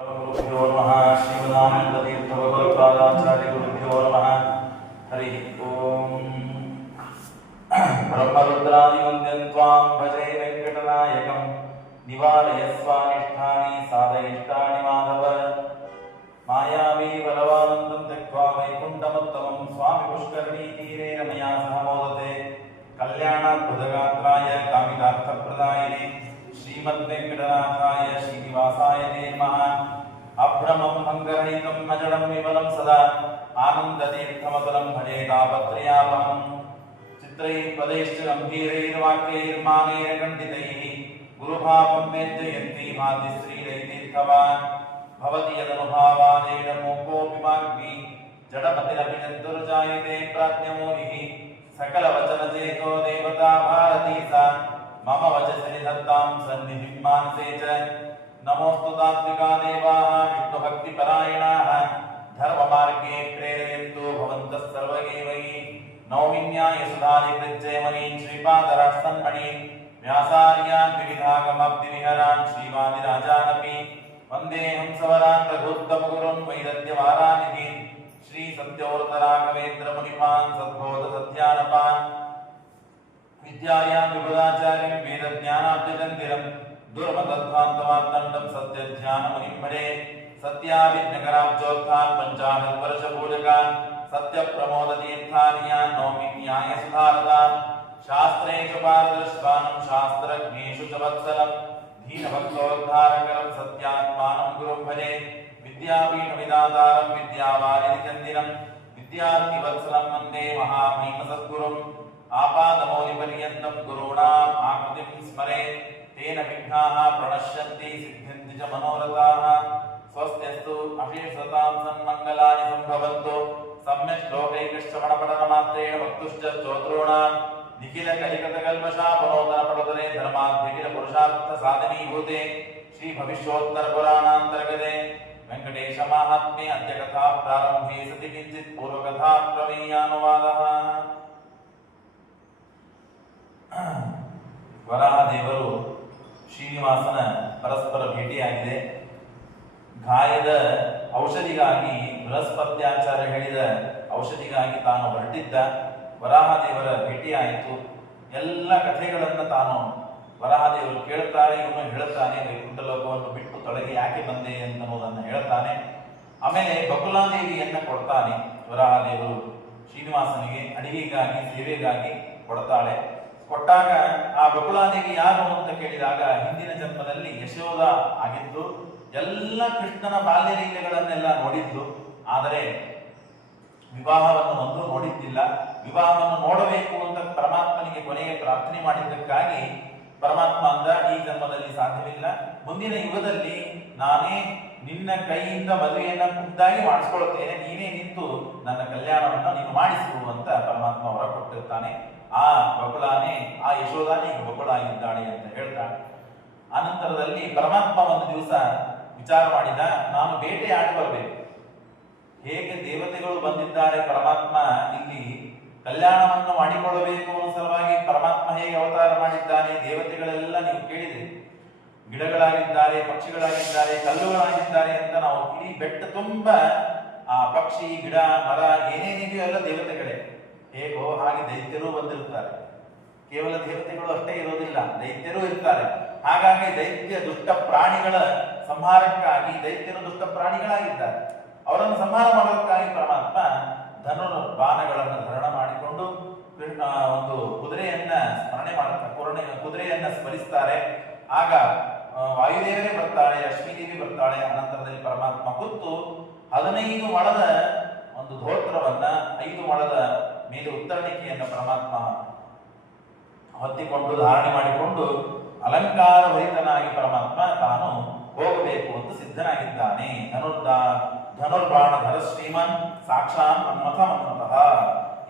गुरुभ्यो नमः श्रीमदानंदतीर्थ भगवत्पादाचार्य गुरुभ्यो नमः हरि ओम ब्रह्मरुद्रादिवन्द्यं त्वां भजे वेङ्कटनायकं निवारयस्वानिष्ठानि साधयिष्ठानि माधव मायावी बलवानन्दं त्यक्त्वा वैकुण्ठमुत्तमं स्वामि पुष्करणीतीरे रमया सह मोदते कल्याणाद्भुतगात्राय कामितार्थप्रदायिने श्रीमद्वेङ्कटनाथाय श्रीनिवासाय ते नमः अभ्रमं भङ्गरहितं अजडं विमलं सदा आनन्दतीर्थमतुलं भजे तापत्रयापहं चित्रैः पदैश्च गम्भीरैर्वाक्यैर्मानैर्खण्डितैः गुरुभावं वेद्ययन्ति मातिश्रीरैतीर्थवान् भवति यदनुभावादेन मोकोऽपि वाग्मी जडमतिरपि चतुर्जायते प्राज्ञमूलिः सकलवचनचेतो देवता भारती सा मम वचसि निधत्तां सन्निधिं मानसे च नमोऽस्तु तात्विका देवाः विष्णुभक्तिपरायणाः धर्ममार्गे प्रेरयन्तु भवन्तः सर्व एव हि नौमिन्यायसुधादिकृत्यमणीन् श्रीपादराजसन्मणीन् व्यासार्यान् विविधागमब्धिविहरान् श्रीवादिराजानपि वन्दे हंसवरान् रघुत्तमगुरुन् वैदग्ध्यवारानिधीन् श्रीसत्योर्तराघवेन्द्रमुनिपान् सद्बोधसत्यानपान् विद्यायां विबुधाचार्यं वेदज्ञानाब्जचन्दिरं दुर्मतध्वान्तमार्तण्डं सत्यज्ञानमुनिं भजे सत्याभिज्ञकराब्जोत्थान् पञ्चाशद्वर्षपूजकान् सत्यप्रमोदतीर्थार्यान् नौमि न्यायसुधारतान् शास्त्रेषु पारदर्शवानं शास्त्रज्ञेषु च वत्सलं दीनभक्तोद्धारकरं सत्यात्मानं गुरुं भजे विद्यापीठविदातारं विद्यावारिधिचन्दिरं विद्यार्थिवत्सलं वन्दे महामहिमसद्गुरुम् आपादमौलिपर्यन्तं गुरूणाम् आकृतिं स्मरेत् तेन विघ्नाः प्रणश्यन्ति सिद्ध्यन्ति च मनोरथाः स्वस्त्यस्तु अशेषतां सन्मङ्गलानि सम्भवन्तु सम्यक् श्लोकैकश्रवणपठनमात्रेण वक्तुश्च स्तोत्ॄणां निखिलकलिकतकल्मषापनोदनपटुतले धर्माद्यखिलपुरुषार्थसाधनीभूते श्रीभविष्योत्तरपुराणान्तर्गते वेङ्कटेशमाहात्म्ये अद्य कथा प्रारम्भे सति किञ्चित् पूर्वकथा प्रमेयानुवादः ವರಾಹದೇವರು ಶ್ರೀನಿವಾಸನ ಪರಸ್ಪರ ಭೇಟಿಯಾಗಿದೆ. ಗಾಯದ ಔಷಧಿಗಾಗಿ ಬೃಹಸ್ಪತ್ಯಾಚಾರ್ಯ ಹೇಳಿದ ಔಷಧಿಗಾಗಿ ತಾನು ಹೊರಟಿದ್ದ. ವರಾಹದೇವರ ಭೇಟಿಯಾಯಿತು. ಎಲ್ಲ ಕಥೆಗಳನ್ನು ತಾನು ವರಾಹದೇವರು ಕೇಳುತ್ತಾರೆ. ಇವನು ಹೇಳುತ್ತಾನೆ, ವೈಕುಂಠ ಲೋಕವನ್ನು ಬಿಟ್ಟು ತೊಳಗೆ ಯಾಕೆ ಬಂದೆ ಅನ್ನೋದನ್ನು ಹೇಳುತ್ತಾನೆ. ಆಮೇಲೆ ಬಕುಲಾದೇವಿಯನ್ನ ಕೊಡ್ತಾನೆ. ವರಾಹದೇವರು ಶ್ರೀನಿವಾಸನಿಗೆ ಅಡಿಗೆಗಾಗಿ ಸೇವೆಗಾಗಿ ಕೊಡ್ತಾಳೆ. ಕೊಟ್ಟಾಗ ಆ ಬಕುಲಾದೇವಿ ಯಾರು ಅಂತ ಕೇಳಿದಾಗ ಹಿಂದಿನ ಜನ್ಮದಲ್ಲಿ ಯಶೋಧ ಆಗಿದ್ದು, ಎಲ್ಲ ಕೃಷ್ಣನ ಬಾಲ್ಯ ಲೀಲೆಗಳನ್ನೆಲ್ಲ ನೋಡಿದ್ದು. ಆದರೆ ವಿವಾಹವನ್ನು ಒಂದೂ ನೋಡಿದ್ದಿಲ್ಲ. ವಿವಾಹವನ್ನು ನೋಡಬೇಕು ಅಂತ ಪರಮಾತ್ಮನಿಗೆ ಕೊನೆಗೆ ಪ್ರಾರ್ಥನೆ ಮಾಡಿದ್ದಕ್ಕಾಗಿ ಪರಮಾತ್ಮ ಅಂದ, ಈ ಜನ್ಮದಲ್ಲಿ ಸಾಧ್ಯವಿಲ್ಲ, ಮುಂದಿನ ಯುಗದಲ್ಲಿ ನಾನೇ ನಿನ್ನ ಕೈಯಿಂದ ಮದುವೆಯನ್ನ ಖುದ್ದಾಗಿ ಮಾಡಿಸ್ಕೊಳ್ತೇನೆ, ನೀನೇ ನಿಂತು ನನ್ನ ಕಲ್ಯಾಣವನ್ನು ನೀನು ಮಾಡಿಸು ಅಂತ ಪರಮಾತ್ಮ ಹೊರ ಕೊಟ್ಟಿರ್ತಾನೆ. ಆ ಬಕುಲಾನೇ, ಆ ಯಶೋಧಾನೇ ಈಗ ಬಕುಳ ಆಗಿದ್ದಾಳೆ ಅಂತ ಹೇಳ್ತಾಳೆ. ಅನಂತರದಲ್ಲಿ ಪರಮಾತ್ಮ ಒಂದು ದಿವಸ ವಿಚಾರ ಮಾಡಿದ, ನಾನು ಬೇಟೆ ಆಡಿ ಬರಬೇಕು. ಹೇಗೆ ದೇವತೆಗಳು ಬಂದಿದ್ದಾರೆ, ಪರಮಾತ್ಮ ಇಲ್ಲಿ ಕಲ್ಯಾಣವನ್ನು ಮಾಡಿಕೊಳ್ಳಬೇಕು ಅನ್ನೋ ಸಲುವಾಗಿ ಪರಮಾತ್ಮ ಹೇಗೆ ಅವತಾರ ಮಾಡಿದ್ದಾನೆ. ದೇವತೆಗಳೆಲ್ಲ ನೀವು ಕೇಳಿದ್ರಿ, ಗಿಡಗಳಾಗಿದ್ದಾರೆ, ಪಕ್ಷಿಗಳಾಗಿದ್ದಾರೆ, ಕಲ್ಲುಗಳಾಗಿದ್ದಾರೆ ಅಂತ ನಾವು ಇಡೀ ಬೆಟ್ಟ ತುಂಬ ಆ ಪಕ್ಷಿ, ಗಿಡ, ಮರ ಏನೇನಿದೆಯೋ ಎಲ್ಲ ದೇವತೆಗಳೇ. ಹೇಗೋ ಹಾಗೆ ದೈತ್ಯರು ಬಂದಿರ್ತಾರೆ. ಕೇವಲ ದೇವತೆಗಳು ಅಷ್ಟೇ ಇರೋದಿಲ್ಲ, ದೈತ್ಯರು ಇರ್ತಾರೆ. ಹಾಗಾಗಿ ದೈತ್ಯ ದುಷ್ಟ ಪ್ರಾಣಿಗಳ ಸಂಹಾರಕ್ಕಾಗಿ ದೈತ್ಯರು ದುಷ್ಟ ಪ್ರಾಣಿಗಳಾಗಿದ್ದಾರೆ. ಅವರನ್ನು ಸಂಹಾರ ಮಾಡೋದಕ್ಕಾಗಿ ಪರಮಾತ್ಮ ಧನುರ್ ಬಾಣಗಳನ್ನು ಧಾರಣ ಮಾಡಿಕೊಂಡು ಒಂದು ಕುದುರೆಯನ್ನ ಸ್ಮರಣೆ ಮಾಡುತ್ತಾರೆ, ಕುದುರೆಯನ್ನ ಸ್ಮರಿಸ್ತಾರೆ. ಆಗ ವಾಯುದೇವರೇ ಬರ್ತಾಳೆ, ಅಶ್ವಿದೇವಿ ಬರ್ತಾಳೆ. ಅನಂತರದಲ್ಲಿ ಪರಮಾತ್ಮ ಕೂತು 15 ಮೊಳದ ಒಂದು ಧೋತ್ರವನ್ನ 5 ಮೊಳದ ಮೇಲೆ ಉತ್ತರಣಿಕೆಯನ್ನು ಪರಮಾತ್ಮ ಹೊತ್ತಿಕೊಂಡು ಧಾರಣೆ ಮಾಡಿಕೊಂಡು ಅಲಂಕಾರ ಭರಿತನಾಗಿ ಪರಮಾತ್ಮ ತಾನು ಹೋಗಬೇಕು ಅಂತ ಸಿದ್ಧನಾಗಿದ್ದಾನೆ. ಧನುರ್ಬಾಣಧರ ಶ್ರೀಮನ್ ಸಾಕ್ಷಾತ್ ಮನ್ಮಥ ಮನ್ಮಥಃ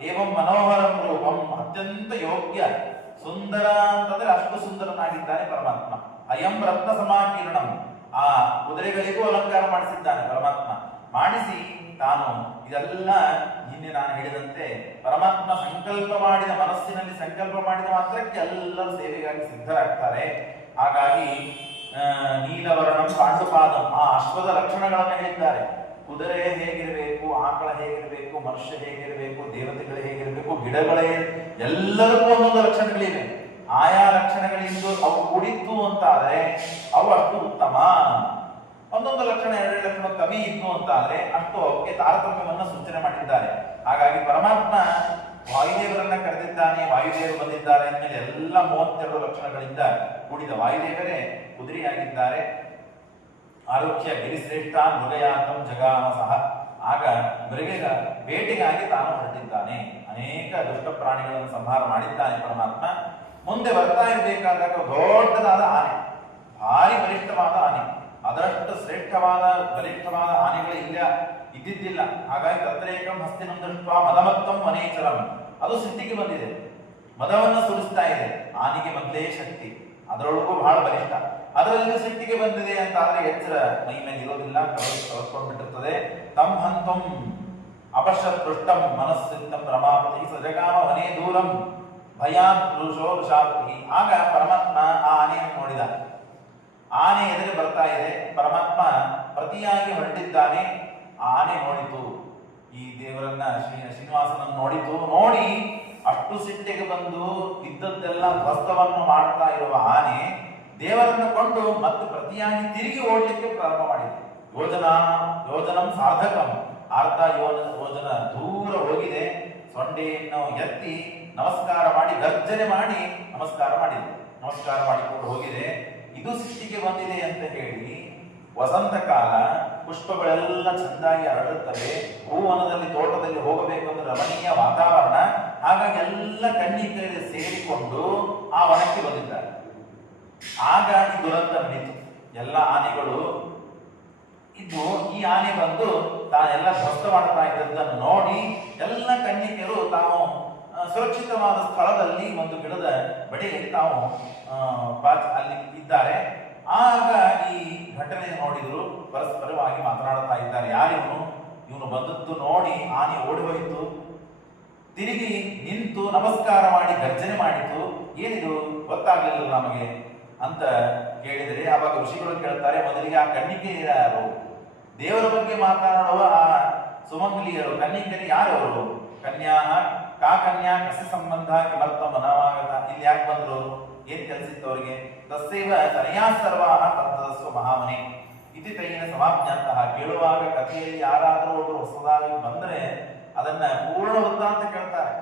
ಏವಂ ಮನೋಹರಂ ರೂಪಂ, ಅತ್ಯಂತ ಯೋಗ್ಯ ಸುಂದರ ಅಂತಂದ್ರೆ ಅಷ್ಟು ಸುಂದರನಾಗಿದ್ದಾನೆ ಪರಮಾತ್ಮ. ಅಯಂ ರತ್ನ ಸಮಾಕೀರ್ಣಂ, ಆ ಕುದುರೆಗಳಿಗೂ ಅಲಂಕಾರ ಮಾಡಿಸಿದ್ದಾನೆ ಪರಮಾತ್ಮ. ಮಾಡಿಸಿ ತಾನು ಇದೆಲ್ಲ ನಿನ್ನೆ ನಾನು ಹೇಳಿದಂತೆ ಪರಮಾತ್ಮ ಸಂಕಲ್ಪ ಮಾಡಿದ, ಮನಸ್ಸಿನಲ್ಲಿ ಸಂಕಲ್ಪ ಮಾಡಿದ ಮಾತ್ರಕ್ಕೆ ಎಲ್ಲರೂ ಸೇವೆಗಾಗಿ ಸಿದ್ಧರಾಗ್ತಾರೆ. ಹಾಗಾಗಿ ನೀಲವರ್ಣಂ ಪಾಂಡುಪಾದಂ, ಆ ಅಶ್ವದ ಲಕ್ಷಣಗಳನ್ನು ಹೇಳಿದ್ದಾರೆ. ಕುದುರೆ ಹೇಗಿರಬೇಕು, ಆಕಳ ಹೇಗಿರಬೇಕು, ಮನುಷ್ಯ ಹೇಗಿರಬೇಕು, ದೇವತೆಗಳು ಹೇಗಿರಬೇಕು, ಗಿಡಗಳೇ, ಎಲ್ಲರಿಗೂ ಒಂದೊಂದು ಲಕ್ಷಣಗಳಿವೆ. ಆಯಾ ಲಕ್ಷಣಗಳಿಂದ ಅವು ಕೂಡಿತ್ತು ಅಂತಾದ್ರೆ ಅವು ಅಷ್ಟು ಉತ್ತಮ. ಒಂದೊಂದು ಲಕ್ಷಣ ಎರಡು ಲಕ್ಷಣ ಕಮ್ಮಿ ಇತ್ತು ಅಂತಾದ್ರೆ ಅಷ್ಟು ಅವಕ್ಕೆ ತಾರತಮ್ಯವನ್ನು ಸೂಚನೆ ಮಾಡಿದ್ದಾರೆ. ಹಾಗಾಗಿ ಪರಮಾತ್ಮ ವಾಯುದೇವರನ್ನ ಕರೆದಿದ್ದಾನೆ, ವಾಯುದೇವರು ಬಂದಿದ್ದಾರೆ ಅಂದಮೇಲೆ ಎಲ್ಲ 32 ಲಕ್ಷಣಗಳಿಂದ ಕೂಡಿದ ವಾಯುದೇವರೇ ಕುದುರೆಯಾಗಿದ್ದಾರೆ. ಆರೋಗ್ಯ ಗಿರಿಶ್ರೇಷ್ಠ ಮೃಗಯಾತಂ ಜಗಾಮ ಸಹ, ಆಗ ಮೃಗ ಬೇಟೆಗಾಗಿ ತಾನು ಹೊರಟಿದ್ದಾನೆ. ಅನೇಕ ದುಷ್ಟ ಪ್ರಾಣಿಗಳನ್ನು ಸಂಹಾರ ಮಾಡಿದ್ದಾನೆ ಪರಮಾತ್ಮ. ಮುಂದೆ ಬರ್ತಾ ಇರಬೇಕಾದಾಗ ದೊಡ್ಡದಾದ ಆನೆ, ಭಾರಿ ಬಲಿಷ್ಠವಾದ ಆನೆ, ಅದರಷ್ಟು ಶ್ರೇಷ್ಠವಾದ ಬಲಿಷ್ಠವಾದ ಆನೆಗಳು ಇದ್ದಿದ್ದಿಲ್ಲ. ಹಾಗಾಗಿ ತತ್ರೇಕಂ ಹಸ್ತಿನಂ ದೃಷ್ಟ್ವಾ ಮದಮತ್ತಂ ವನೇಚರಂ, ಅದು ಸಿದ್ಧಿಗೆ ಬಂದಿದೆ, ಮದವನ್ನು ಸುರಿಸ್ತಾ ಇದೆ. ಆನೆಗೆ ಮೊದಲೇ ಶಕ್ತಿ, ಅದರೊಳಗೂ ಬಹಳ ಬಲಿಷ್ಠ, ಅದರಲ್ಲೂ ಸಿಟ್ಟಿಗೆ ಬಂದಿದೆ ಅಂತ ಆದ್ರೆ ಎಚ್ಚರ ಮೈ ಮೇಲೆ ಇರೋದಿಲ್ಲ, ಕಳ್ಕೊಂಡ್ಬಿಟ್ಟಿರ್ತದೆ. ತಂ ಹಂತಂ ಅಪಶ್ಯತ್ ಪೃಷ್ಟಂ ಮನಸ್ಸಿತ್ತಂ ರಮಾಪತಿ ಸಜಗಾಮ ವನೇ ದೂರಂ ಭಯಾತ್ ಪುರುಷೋ ಋಷಾಪತಿ. ಆಗ ಪರಮಾತ್ಮ ಆ ಆನೆಯನ್ನು ನೋಡಿದ. ಆನೆ ಎದುರು ಬರ್ತಾ ಇದೆ, ಪರಮಾತ್ಮ ಪ್ರತಿಯಾಗಿ ಹೊರಟಿದ್ದಾನೆ. ಆ ಆನೆ ನೋಡಿತು, ಈ ದೇವರನ್ನ ಶ್ರೀನಿವಾಸನನ್ನು ನೋಡಿತು. ನೋಡಿ ಅಷ್ಟು ಸಿಟ್ಟಿಗೆ ಬಂದು ಇದ್ದದ್ದೆಲ್ಲ ಧ್ವಸ್ತವನ್ನು ಮಾಡ್ತಾ ಇರುವ ಆನೆ ದೇವರನ್ನು ಕೊಂಡು ಮತ್ತೆ ಪ್ರತಿಯಾಗಿ ತಿರುಗಿ ಓಡಲಿಕ್ಕೆ ಪ್ರಾರಂಭ ಮಾಡಿದೆ. ಯೋಜನಂ ಸಾಧಕಂ, ಅರ್ಧ ಯೋಜನ ದೂರ ಹೋಗಿದೆ. ಸೊಂಡೆಯನ್ನು ಎತ್ತಿ ನಮಸ್ಕಾರ ಮಾಡಿ ಗರ್ಜನೆ ಮಾಡಿ ನಮಸ್ಕಾರ ಮಾಡಿದೆ. ನಮಸ್ಕಾರ ಮಾಡಿಕೊಂಡು ಹೋಗಿದೆ. ಇದು ಸಿಟ್ಟಿಗೆ ಬಂದಿದೆ ಅಂತ ಹೇಳಿ ವಸಂತ ಕಾಲ ಪುಷ್ಪಗಳೆಲ್ಲ ಚೆಂದಾಗಿ ಹರಡುತ್ತವೆ. ಹೂವನದಲ್ಲಿ ತೋಟದಲ್ಲಿ ಹೋಗಬೇಕು ಅಂದ್ರೆ ರಮಣೀಯ ವಾತಾವರಣ. ಹಾಗಾಗಿ ಎಲ್ಲ ಕಣ್ಣಿಗೆ ಸೇರಿಕೊಂಡು ಆ ವನಕ್ಕೆ ಬಂದಿದ್ದಾರೆ. ಆಗ ಈ ದುರಂತ ನಡೀತು. ಎಲ್ಲ ಆನೆಗಳು ಇದ್ದು ಈ ಆನೆ ಬಂದು ತಾನೆಲ್ಲ ಧ್ವಸ್ತ ಮಾಡ್ತಾ ಇದ್ದದ್ದನ್ನು ನೋಡಿ ಎಲ್ಲ ಕನ್ನಿಕೆಯರು ತಾವು ಸುರಕ್ಷಿತವಾದ ಸ್ಥಳದಲ್ಲಿ ಒಂದು ಗಿಡದ ಬಡಿಯಲ್ಲಿ ತಾವು ಅಲ್ಲಿ ಇದ್ದಾರೆ. ಆಗ ಈ ಘಟನೆ ನೋಡಿದ್ರು, ಪರಸ್ಪರವಾಗಿ ಮಾತನಾಡುತ್ತಾ ಇದ್ದಾರೆ. ಯಾರಿವನು? ಇವನು ಬಂದದ್ದು ನೋಡಿ ಆನೆ ಓಡಿ ಹೋಯಿತು, ತಿರುಗಿ ನಿಂತು ನಮಸ್ಕಾರ ಮಾಡಿ ಗರ್ಜನೆ ಮಾಡಿತು. ಏನಿದು ಗೊತ್ತಾಗ್ಲಿಲ್ಲ ನಮಗೆ ಅಂತ ಕೇಳಿದರೆ ಆವಾಗ ಋಷಿಗಳು ಕೇಳ್ತಾರೆ, ಮೊದಲಿಗೆ ಆ ಕನ್ನಿಕೆ ಯಾರು? ದೇವರ ಬಗ್ಗೆ ಮಾತನಾಡುವ ಆ ಸುಮಂಗಲಿಯರು ಕನ್ನಿಕೆಯರು ಯಾರವರು? ಕಾ ಕನ್ಯಾ ಕಸಿ ಸಂಬಂಧ ಕಿಮರ್ಥ ಮನವಾಗತ, ಇಲ್ಲಿ ಯಾಕೆ ಬಂದ್ರು? ಏನ್ ಕೆಲಸಿತ್ತು ಅವರಿಗೆ? ತಸ್ಸೈವ ತನಯಾ ಸರ್ವಾಹ ತತ್ಸಸ್ವ ಮಹಾಮನೆ ಇತಿ ತೈನ ಸಮಾಜ್ಞಾಂತಹ. ಕೇಳುವಾಗ ಕಥೆಯಲ್ಲಿ ಯಾರಾದರೂ ಒಬ್ಬರು ಹೊಸದಾಗಿ ಬಂದ್ರೆ ಅದನ್ನ ಪೂರ್ಣ ವೃತ್ತಾಂತ ಕೇಳ್ತಾರೆ.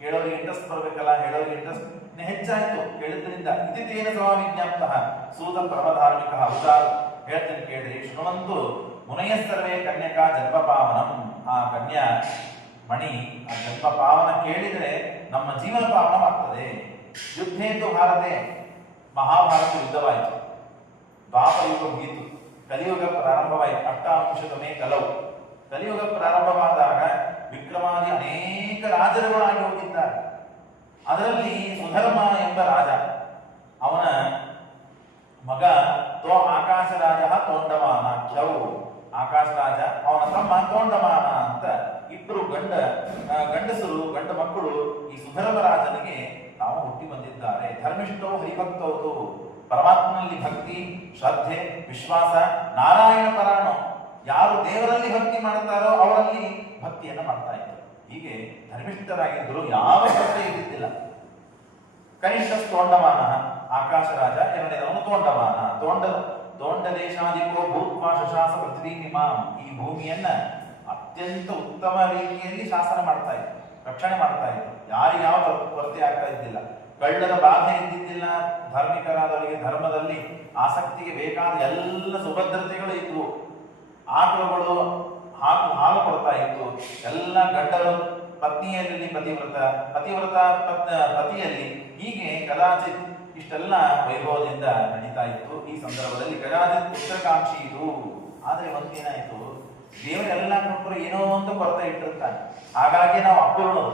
ಕೇಳೋರಿಗೆ ಇಂಟ್ರೆಸ್ಟ್ ಬರ್ಬೇಕಲ್ಲ, ಹೇಳೋರಿಗೆ ಇಂಟ್ರೆಸ್ಟ್ ಹೆಚ್ಚಾಯ್ತು ಕೇಳಿದ್ರಿಂದ. ಇತಿ ತೇನ ಸಮಾವಿಜ್ಞಾಪ್ತಃ ಸೂತ ಪರಮಧಾರ್ಮಿಕ ಉದಾರ ಹೇಳ್ತೇನೆ ಕೇಳ್ರಿ. ಶೃಣವಂತು ಮುನಯ ಸರ್ವೇ ಕನ್ಯಕಾ ಜನ್ಮಪಾವನಂ. ಆ ಕನ್ಯಾ ಮಣಿ ಆ ಜನ್ಮಪಾವನ ಕೇಳಿದ್ರೆ ನಮ್ಮ ಜೀವನ ಪಾವನವಾಗ್ತದೆ. ಯುದ್ಧೇಂದು ಭಾರತೆ, ಮಹಾಭಾರತ ಯುದ್ಧವಾಯಿತು, ದ್ವಾಪರಯುಗ ಮುಗಿತು, ಕಲಿಯುಗ ಪ್ರಾರಂಭವಾಯಿತು. ಅಷ್ಟಾಂಶತಮೇ ಕಲವು. ಕಲಿಯುಗ ಪ್ರಾರಂಭವಾದಾಗ ವಿಕ್ರಮಾದಿ ಅನೇಕ ರಾಜರುಗಳಾಗಿ ಹೋಗಿದ್ದಾರೆ. ಅದರಲ್ಲಿ ಸುಧರ್ಮ ಎಂಬ ರಾಜ, ಅವನ ಮಗ ಆಕಾಶ ರಾಜ ತೋಂಡಮಾನ ಖ್ಯವು. ಆಕಾಶ ರಾಜ ಅವನ ತಮ್ಮ ತೋಂಡಮಾನ ಅಂತ ಇಬ್ಬರು ಗಂಡಸರು ಗಂಡ ಮಕ್ಕಳು ಈ ಸುಧರ್ಮ ರಾಜನಿಗೆ ತಾವು ಹುಟ್ಟಿ ಬಂದಿದ್ದಾರೆ. ಧರ್ಮಿಷ್ಠೋ ಹರಿಭಕ್ತೌತು, ಪರಮಾತ್ಮನಲ್ಲಿ ಭಕ್ತಿ, ಶ್ರದ್ಧೆ, ವಿಶ್ವಾಸ, ನಾರಾಯಣ ಪರಾಯಣ. ಯಾರು ದೇವರಲ್ಲಿ ಭಕ್ತಿ ಮಾಡ್ತಾರೋ ಅವರಲ್ಲಿ ಭಕ್ತಿಯನ್ನ ಮಾಡ್ತಾ ಇದ್ರು. ಹೀಗೆ ಧರ್ಮಿಷ್ಠರಾಗಿದ್ದರು, ಯಾವ ಭಕ್ತಿ ಇದ್ದಿದ್ದಿಲ್ಲ. ಕನಿಷ್ಠ ತೋಂಡಮಾನ ಆಕಾಶ ರಾಜ, ಎರಡನೇದವನು ತೋಂಡಮಾನ. ತೋಂಡ ದೇಶಾಧಿಕೋ ಭೂತ್ವಾ ಶಶಾಸ ಪೃಥ್ವೀಮಿಮಾಂ. ಈ ಭೂಮಿಯನ್ನ ಅತ್ಯಂತ ಉತ್ತಮ ರೀತಿಯಲ್ಲಿ ಶಾಸನ ಮಾಡ್ತಾ ಇದ್ರು, ರಕ್ಷಣೆ ಮಾಡ್ತಾ ಇದ್ರು. ಯಾರಿಗೆ ಯಾವ ಕೊರತೆ ಆಗ್ತಾ ಇದ್ದಿಲ್ಲ, ಕಳ್ಳರ ಬಾಧೆ ಇದ್ದಿದ್ದಿಲ್ಲ. ಧಾರ್ಮಿಕರಾದವರಿಗೆ ಧರ್ಮದಲ್ಲಿ ಆಸಕ್ತಿಗೆ ಬೇಕಾದ ಎಲ್ಲ ಸುಭದ್ರತೆಗಳು ಇದ್ವು. ಆಕಳುಗಳು ಹಾಲು ಕೊಡ್ತಾ ಇತ್ತು. ಎಲ್ಲ ಗಂಡರು ಪತ್ನಿಯಲ್ಲಿ ಪತಿವ್ರತ ಪತಿಯಲ್ಲಿ, ಹೀಗೆ ಕದಾಚಿತ್ ಇಷ್ಟೆಲ್ಲ ವೈಭವದಿಂದ ನಡೀತಾ ಇತ್ತು. ಈ ಸಂದರ್ಭದಲ್ಲಿ ಕದಾಚಿತ್ ಪುತ್ರಕಾಂಕ್ಷಿ ಇದು. ಆದ್ರೆ ಒಂದೇನಾಯ್ತು, ದೇವರೆಲ್ಲ ಕೊಟ್ಟರು ಏನೋ ಒಂದು ಕೊರತೆ ಇಟ್ಟಿರ್ತಾನೆ. ಹಾಗಾಗಿ ನಾವು ಅಪೂರ್ಣರು.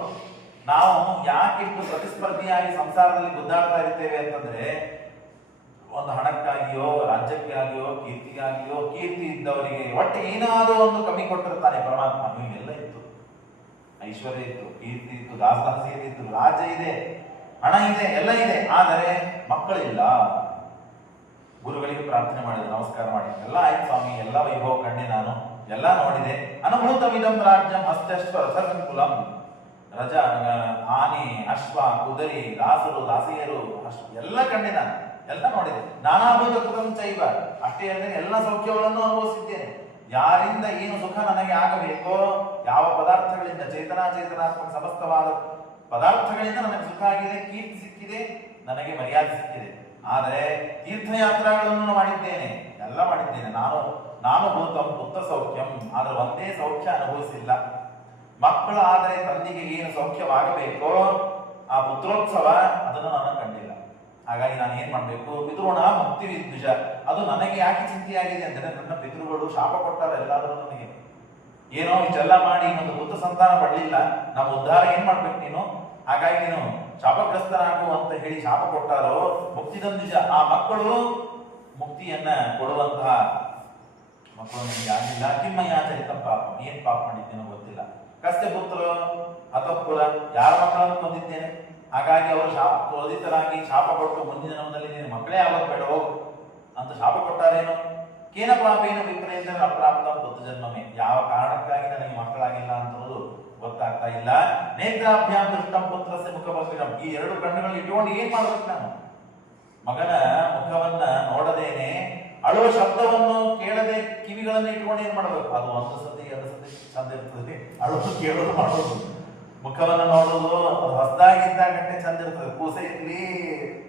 ನಾವು ಯಾಕಿಷ್ಟು ಪ್ರತಿಸ್ಪರ್ಧಿಯಾಗಿ ಸಂಸಾರದಲ್ಲಿ ಗುದ್ದಾಡ್ತಾ ಇರ್ತೇವೆ ಅಂತಂದ್ರೆ, ಒಂದು ಹಣಕ್ಕಾಗಿಯೋ ರಾಜ್ಯಕ್ಕಾಗಿಯೋ ಕೀರ್ತಿಗಾಗಿಯೋ, ಕೀರ್ತಿ ಇದ್ದವರಿಗೆ ಒಟ್ಟು ಏನಾದರೂ ಒಂದು ಕಮ್ಮಿ ಕೊಟ್ಟಿರ್ತಾನೆ ಪರಮಾತ್ಮ. ಇವೆಲ್ಲ ಇತ್ತು, ಐಶ್ವರ್ಯ ಇತ್ತು, ಕೀರ್ತಿ ಇತ್ತು, ದಾಸದಾಸಿಯತೆ ಇತ್ತು, ರಾಜ್ಯ ಇದೆ, ಹಣ ಇದೆ, ಎಲ್ಲ ಇದೆ, ಆದರೆ ಮಕ್ಕಳಿಲ್ಲ. ಗುರುಗಳಿಗೆ ಪ್ರಾರ್ಥನೆ ಮಾಡಿದೆ, ನಮಸ್ಕಾರ ಮಾಡಿ, ಎಲ್ಲ ಆಯ್ತು ಸ್ವಾಮಿ, ಎಲ್ಲ ವೈಭವ ಕಂಡೆ ನಾನು, ಎಲ್ಲ ನೋಡಿದೆ. ಅನುಭೂತವಿದಂ ರಾಜ್ಯಂ ಹಸ್ತಶ್ವ ರಥಸಂಕುಲಂ. ರಜ, ಆನೆ, ಅಶ್ವ, ಕುದುರೆ, ದಾಸರು, ದಾಸಿಯರು, ಎಲ್ಲ ಕಂಡೆ ನಾನು, ಎಲ್ಲ ನೋಡಿದೆ. ನಾನಾಭೂತ ಕೃತಂ ಚೈವ, ಅಷ್ಟೇ ಅಲ್ಲದೆ ಎಲ್ಲ ಸೌಖ್ಯಗಳನ್ನು ಅನುಭವಿಸಿದ್ದೇನೆ. ಯಾರಿಂದ ಏನು ಸುಖ ನನಗೆ ಆಗಬೇಕೋ, ಯಾವ ಪದಾರ್ಥಗಳಿಂದ, ಚೇತನಾತ್ಮಕ ಸಮಸ್ತವಾದ ಪದಾರ್ಥಗಳಿಂದ ನನಗೆ ಸುಖ ಆಗಿದೆ, ಕೀರ್ತಿ ಸಿಕ್ಕಿದೆ, ನನಗೆ ಮರ್ಯಾದೆ ಸಿಕ್ಕಿದೆ. ಆದರೆ ತೀರ್ಥಯಾತ್ರಾಗಳನ್ನು ಮಾಡಿದ್ದೇನೆ, ಎಲ್ಲ ಮಾಡಿದ್ದೇನೆ. ನಾನು ಭೂತಂ ಪುತ್ರ ಸೌಖ್ಯಂ, ಆದ್ರೆ ಒಂದೇ ಸೌಖ್ಯ ಅನುಭವಿಸಿಲ್ಲ. ಮಕ್ಕಳು ಆದರೆ ತಂದೆಗೆ ಏನು ಸೌಖ್ಯವಾಗಬೇಕೋ ಆ ಪುತ್ರೋತ್ಸವ ಅದನ್ನು ನಾನು ಕಂಡಿಲ್ಲ. ಹಾಗಾಗಿ ನಾನು ಏನ್ ಮಾಡ್ಬೇಕು? ಪಿತೃಣ ಮುಕ್ತಿ ವಿದ್ವಿಜ. ಅದು ನನಗೆ ಯಾಕೆ ಚಿಂತೆಯಾಗಿದೆ ಅಂದ್ರೆ, ನನ್ನ ಪಿತೃಗಳು ಶಾಪ ಕೊಟ್ಟಾರ ಎಲ್ಲಾದ್ರೂ ನನಗೆ. ಏನೋ ಇಷ್ಟೆಲ್ಲ ಮಾಡಿ ಒಂದು ಪುತ್ರ ಸಂತಾನ ಪಡಲಿಲ್ಲ, ನಮ್ಮ ಉದ್ಧಾರ ಏನ್ ಮಾಡ್ಬೇಕು ನೀನು? ಹಾಗಾಗಿ ನೀನು ಶಾಪಗ್ರಸ್ತನಾಗು ಅಂತ ಹೇಳಿ ಶಾಪ ಕೊಟ್ಟಾರೋ, ಮುಕ್ತಿದಂದಿಜ. ಆ ಮಕ್ಕಳು ಮುಕ್ತಿಯನ್ನ ಕೊಡುವಂತಹ ಮಕ್ಕಳು ನನಗೆ ಆಗಿಲ್ಲ. ಕಿಮ್ಮಯ್ಯಾಚರಿತ ಪಾಪ, ಏನ್ ಪಾಪ ಮಾಡಿದ್ದೇನೋ ಗೊತ್ತಿಲ್ಲ. ಕಸ್ಯ ಪುತ್ರ ಅಥವಾ ಯಾರ ಮಕ್ಕಳನ್ನು ಕೊಂದಿದ್ದೇನೆ, ಹಾಗಾಗಿ ಅವರು ಕ್ರೋಧಿತರಾಗಿ ಶಾಪ ಕೊಟ್ಟು ಮುಂದಿನ ದಿನದಲ್ಲಿ ನೀನು ಮಕ್ಕಳೇ ಆಗೋದು ಬೇಡ ಹೋಗು ಅಂತ ಶಾಪ ಕೊಟ್ಟಾರೇನು? ಕೇನ ಪಾಪೇನು ವಿಪರೀತ ಅಪ್ರಾಪ್ತ ಪುತ್ರ ಜನ್ಮಮೇ. ಯಾವ ಕಾರಣಕ್ಕಾಗಿ ನನಗೆ ಮಕ್ಕಳಾಗಿಲ್ಲ ಅನ್ನೋದು ಗೊತ್ತಾಗ್ತಾ ಇಲ್ಲ. ನೇತ್ರಾಭ್ಯಾಂ ದೃಷ್ಟಂ ಪುತ್ರಸ್ಯ ಮುಖಭಸ್ಮಿರಂ. ಈ ಎರಡು ಕಣ್ಣುಗಳು ಇಟ್ಕೊಂಡು ಏನ್ ಮಾಡ್ಬೇಕು ನಾನು? ಮಗನ ಮುಖವನ್ನ ನೋಡದೇನೆ, ಅಳುವ ಶಬ್ದವನ್ನು ಕೇಳದೆ ಕಿವಿಗಳನ್ನು ಇಟ್ಕೊಂಡು ಏನ್ ಮಾಡ್ಬೇಕು? ಅದು ಒಂದು ಸತಿ ಎರಡು ಸತಿ ಚಂದ ಇರ್ತದೆ, ಅಳುವುದು ಕೇಳೋದು ಮಾಡೋದು. ಮುಖವನ್ನು ನೋಡೋದು ಅದು ಹೊಸದಾಗಿದ್ದಾಗಂటే ಚಂದ ಇರ್ತದೆ. ಕೂಸೆ ಇರ್ಲಿ,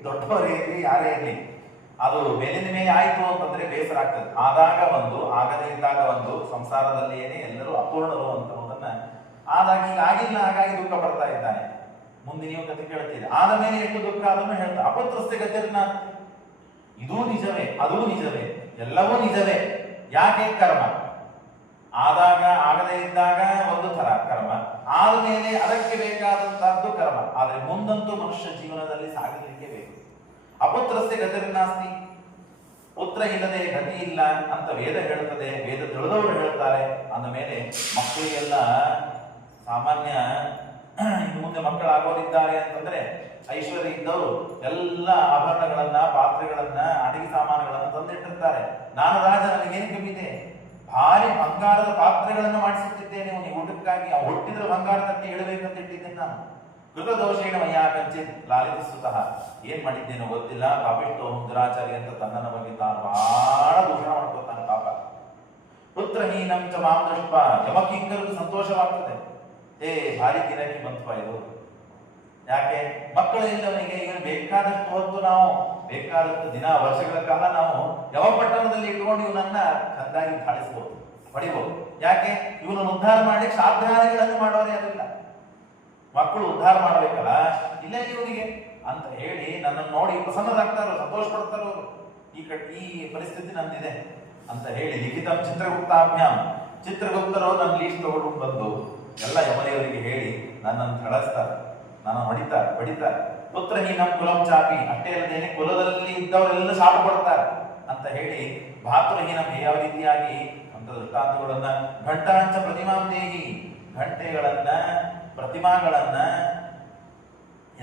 ದೊಡ್ಡವರೇ ಇರ್ಲಿ, ಯಾರೇ ಇರ್ಲಿ, ಅದು ಮೇಲಿನ ಮೇಲೆ ಆಯ್ತು ಅಂತಂದ್ರೆ ಬೇಸರ ಆಗ್ತದೆ. ಆದಾಗ ಒಂದು, ಆಗದೇ ಇದ್ದಾಗ ಒಂದು, ಸಂಸಾರದಲ್ಲಿ ಏನೇ ಎಲ್ಲರೂ ಅಪೂರ್ಣರು ಅಂತನ್ನೋದನ್ನ ಆದಾಗ ಈಗ ಆಗಿಲ್ಲ, ಹಾಗಾಗಿ ದುಃಖ ಪಡ್ತಾ ಇದ್ದಾನೆ. ಮುಂದೆ ನೀವು ಕಥೆ ಕೇಳ್ತೀರಿ, ಆದ ಮೇಲೆ ಎಷ್ಟು ದುಃಖ ಅದನ್ನು ಹೇಳ್ತಾ ಅಪುತ್ರಸ್ಯ ಗತಿರ್ನ. ಇದೂ ನಿಜವೇ, ಅದೂ ನಿಜವೇ, ಎಲ್ಲವೂ ನಿಜವೇ. ಯಾಕೆ? ಕರ್ಮ. ಆದಾಗ ಆಗದೇ ಇದ್ದಾಗ ಒಂದು ತರ ಕರ್ಮ, ಆದ ಮೇಲೆ ಅದಕ್ಕೆ ಬೇಕಾದಂತಹದ್ದು ಕರ್ಮ. ಆದ್ರೆ ಮುಂದಂತೂ ಮನುಷ್ಯ ಜೀವನದಲ್ಲಿ ಸಾಗಲಿಕ್ಕೆ ಬೇಕು. ಅಪುತ್ರಸ್ಯ ಗತಿರ್ನಾಸ್ತಿ, ಪುತ್ರ ಇಲ್ಲದೆ ಗತಿ ಇಲ್ಲ ಅಂತ ವೇದ ಹೇಳುತ್ತದೆ. ವೇದ ತಿಳಿದವರು ಹೇಳ್ತಾರೆ. ಅಂದ ಮೇಲೆ ಮಕ್ಕಳಿಗೆಲ್ಲ ಸಾಮಾನ್ಯ ಇನ್ನು ಮುಂದೆ ಮಕ್ಕಳಾಗೋರಿದ್ದಾರೆ ಅಂತಂದ್ರೆ ಐಶ್ವರ್ಯ ಇದ್ದವರು ಎಲ್ಲ ಆಭರಣಗಳನ್ನ, ಪಾತ್ರೆಗಳನ್ನ, ಅಡಿಗೆ ಸಾಮಾನುಗಳನ್ನ ತಂದಿಟ್ಟಿರ್ತಾರೆ. ನಾನು ರಾಜ, ನನಗೇನು ಕಮ್ಮಿದೆ? ಭಾರಿ ಬಂಗಾರದ ಪಾತ್ರೆಗಳನ್ನು ಮಾಡಿಸುತ್ತಿದ್ದೇನೆ ಅವನಿಗೆ ಊಟಕ್ಕಾಗಿ. ಆ ಹುಟ್ಟಿದ್ರೆ ಬಂಗಾರ ತಟ್ಟೆ ಇಡಬೇಕಂತ ಇಟ್ಟಿದ್ದೇನೆ ನಾನು. ಕೃತದೋಷೇಣ ಮಯ್ಯ ಕಂಚಿತ್ ಲಾಲಿತಸ್ತಃ. ಏನ್ ಮಾಡಿದ್ದೇನೋ ಗೊತ್ತಿಲ್ಲ, ಪಾಪಿಷ್ಟೋ ದುರಾಚಾರಿ ಅಂತ ತನ್ನನ ಬಗ್ಗೆ ತಾನು ಬಹಳ ದೂಷಣ ಮಾಡ್ಕೊತಾನೆ ಪಾಪ. ಪುತ್ರಹೀನಂ ಚ ಮಾಂ ದೃಷ್ಟ ಯಮಕಿಂಕರಿಗೂ ಸಂತೋಷವಾಗ್ತದೆ. ಭಾರಿ ಗಿರಾಕಿ ಬಂತಪ್ಪ ಇದು. ಯಾಕೆ? ಮಕ್ಕಳು ಇಲ್ಲವನಿಗೆ ಇವನು ಬೇಕಾದಷ್ಟು ಹೊತ್ತು ನಾವು, ಬೇಕಾದಷ್ಟು ದಿನ, ವರ್ಷಗಳ ಕಾಲ ನಾವು ಯಮಪಟ್ಟಣದಲ್ಲಿ ಇಟ್ಕೊಂಡು ಇವನನ್ನ ಚಂದಾಗಿ ಧಾಳಿಸಬಹುದು, ಹೊಡಿಬಹುದು. ಯಾಕೆ? ಇವನನ್ನು ಉದ್ಧಾರ ಮಾಡಿ ಸಾಧನೆಗಳನ್ನು ಮಾಡೋರೇ ಯಾರಿಲ್ಲ. ಮಕ್ಕಳು ಉದ್ಧಾರ ಮಾಡಬೇಕಲ್ಲ, ಇಲ್ಲ ಇವನಿಗೆ ಅಂತ ಹೇಳಿ ನನ್ನನ್ನು ನೋಡಿ ಪ್ರಸನ್ನರಾಗ್ತಾರೋ, ಸಂತೋಷ ಪಡ್ತಾರೋ. ಈ ಪರಿಸ್ಥಿತಿ ನಂದಿದೆ ಅಂತ ಹೇಳಿ ಲಿಖಿತಂ ಚಿತ್ರಗುಪ್ತಾಭ್ಯಾಂ. ಚಿತ್ರಗುಪ್ತರು ನನ್ನ ಲೀಸ್ಟ್ ತಗೊಂಡು ಬಂದು ಎಲ್ಲ ಯಮನೆಯವರಿಗೆ ಹೇಳಿ ನನ್ನನ್ನು ಕಳಿಸ್ತಾರೆ, ನನ್ನ ಹೊಡಿತಾರೆ, ಬಡಿತಾರೆ. ಪುತ್ರಹೀನಂ ಕುಲಂ ಚಾಪಿ. ಅಷ್ಟೇ ಅಲ್ಲದೇನೆ ಕುಲದಲ್ಲಿ ಇದ್ದವರೆಲ್ಲ ಶಾಪ ಕೊಡ್ತಾರೆ ಅಂತ ಹೇಳಿ ಭಾತೃಹೀನಂ ಯಾವ ರೀತಿಯಾಗಿ ಅಂತ ದೃಷ್ಟಾಂತಗಳನ್ನ, ಘಂಟಾಂಚ ಪ್ರತಿಮಾಂ ದೇಹಿ, ಘಂಟೆಗಳನ್ನ, ಪ್ರತಿಮಾಗಳನ್ನ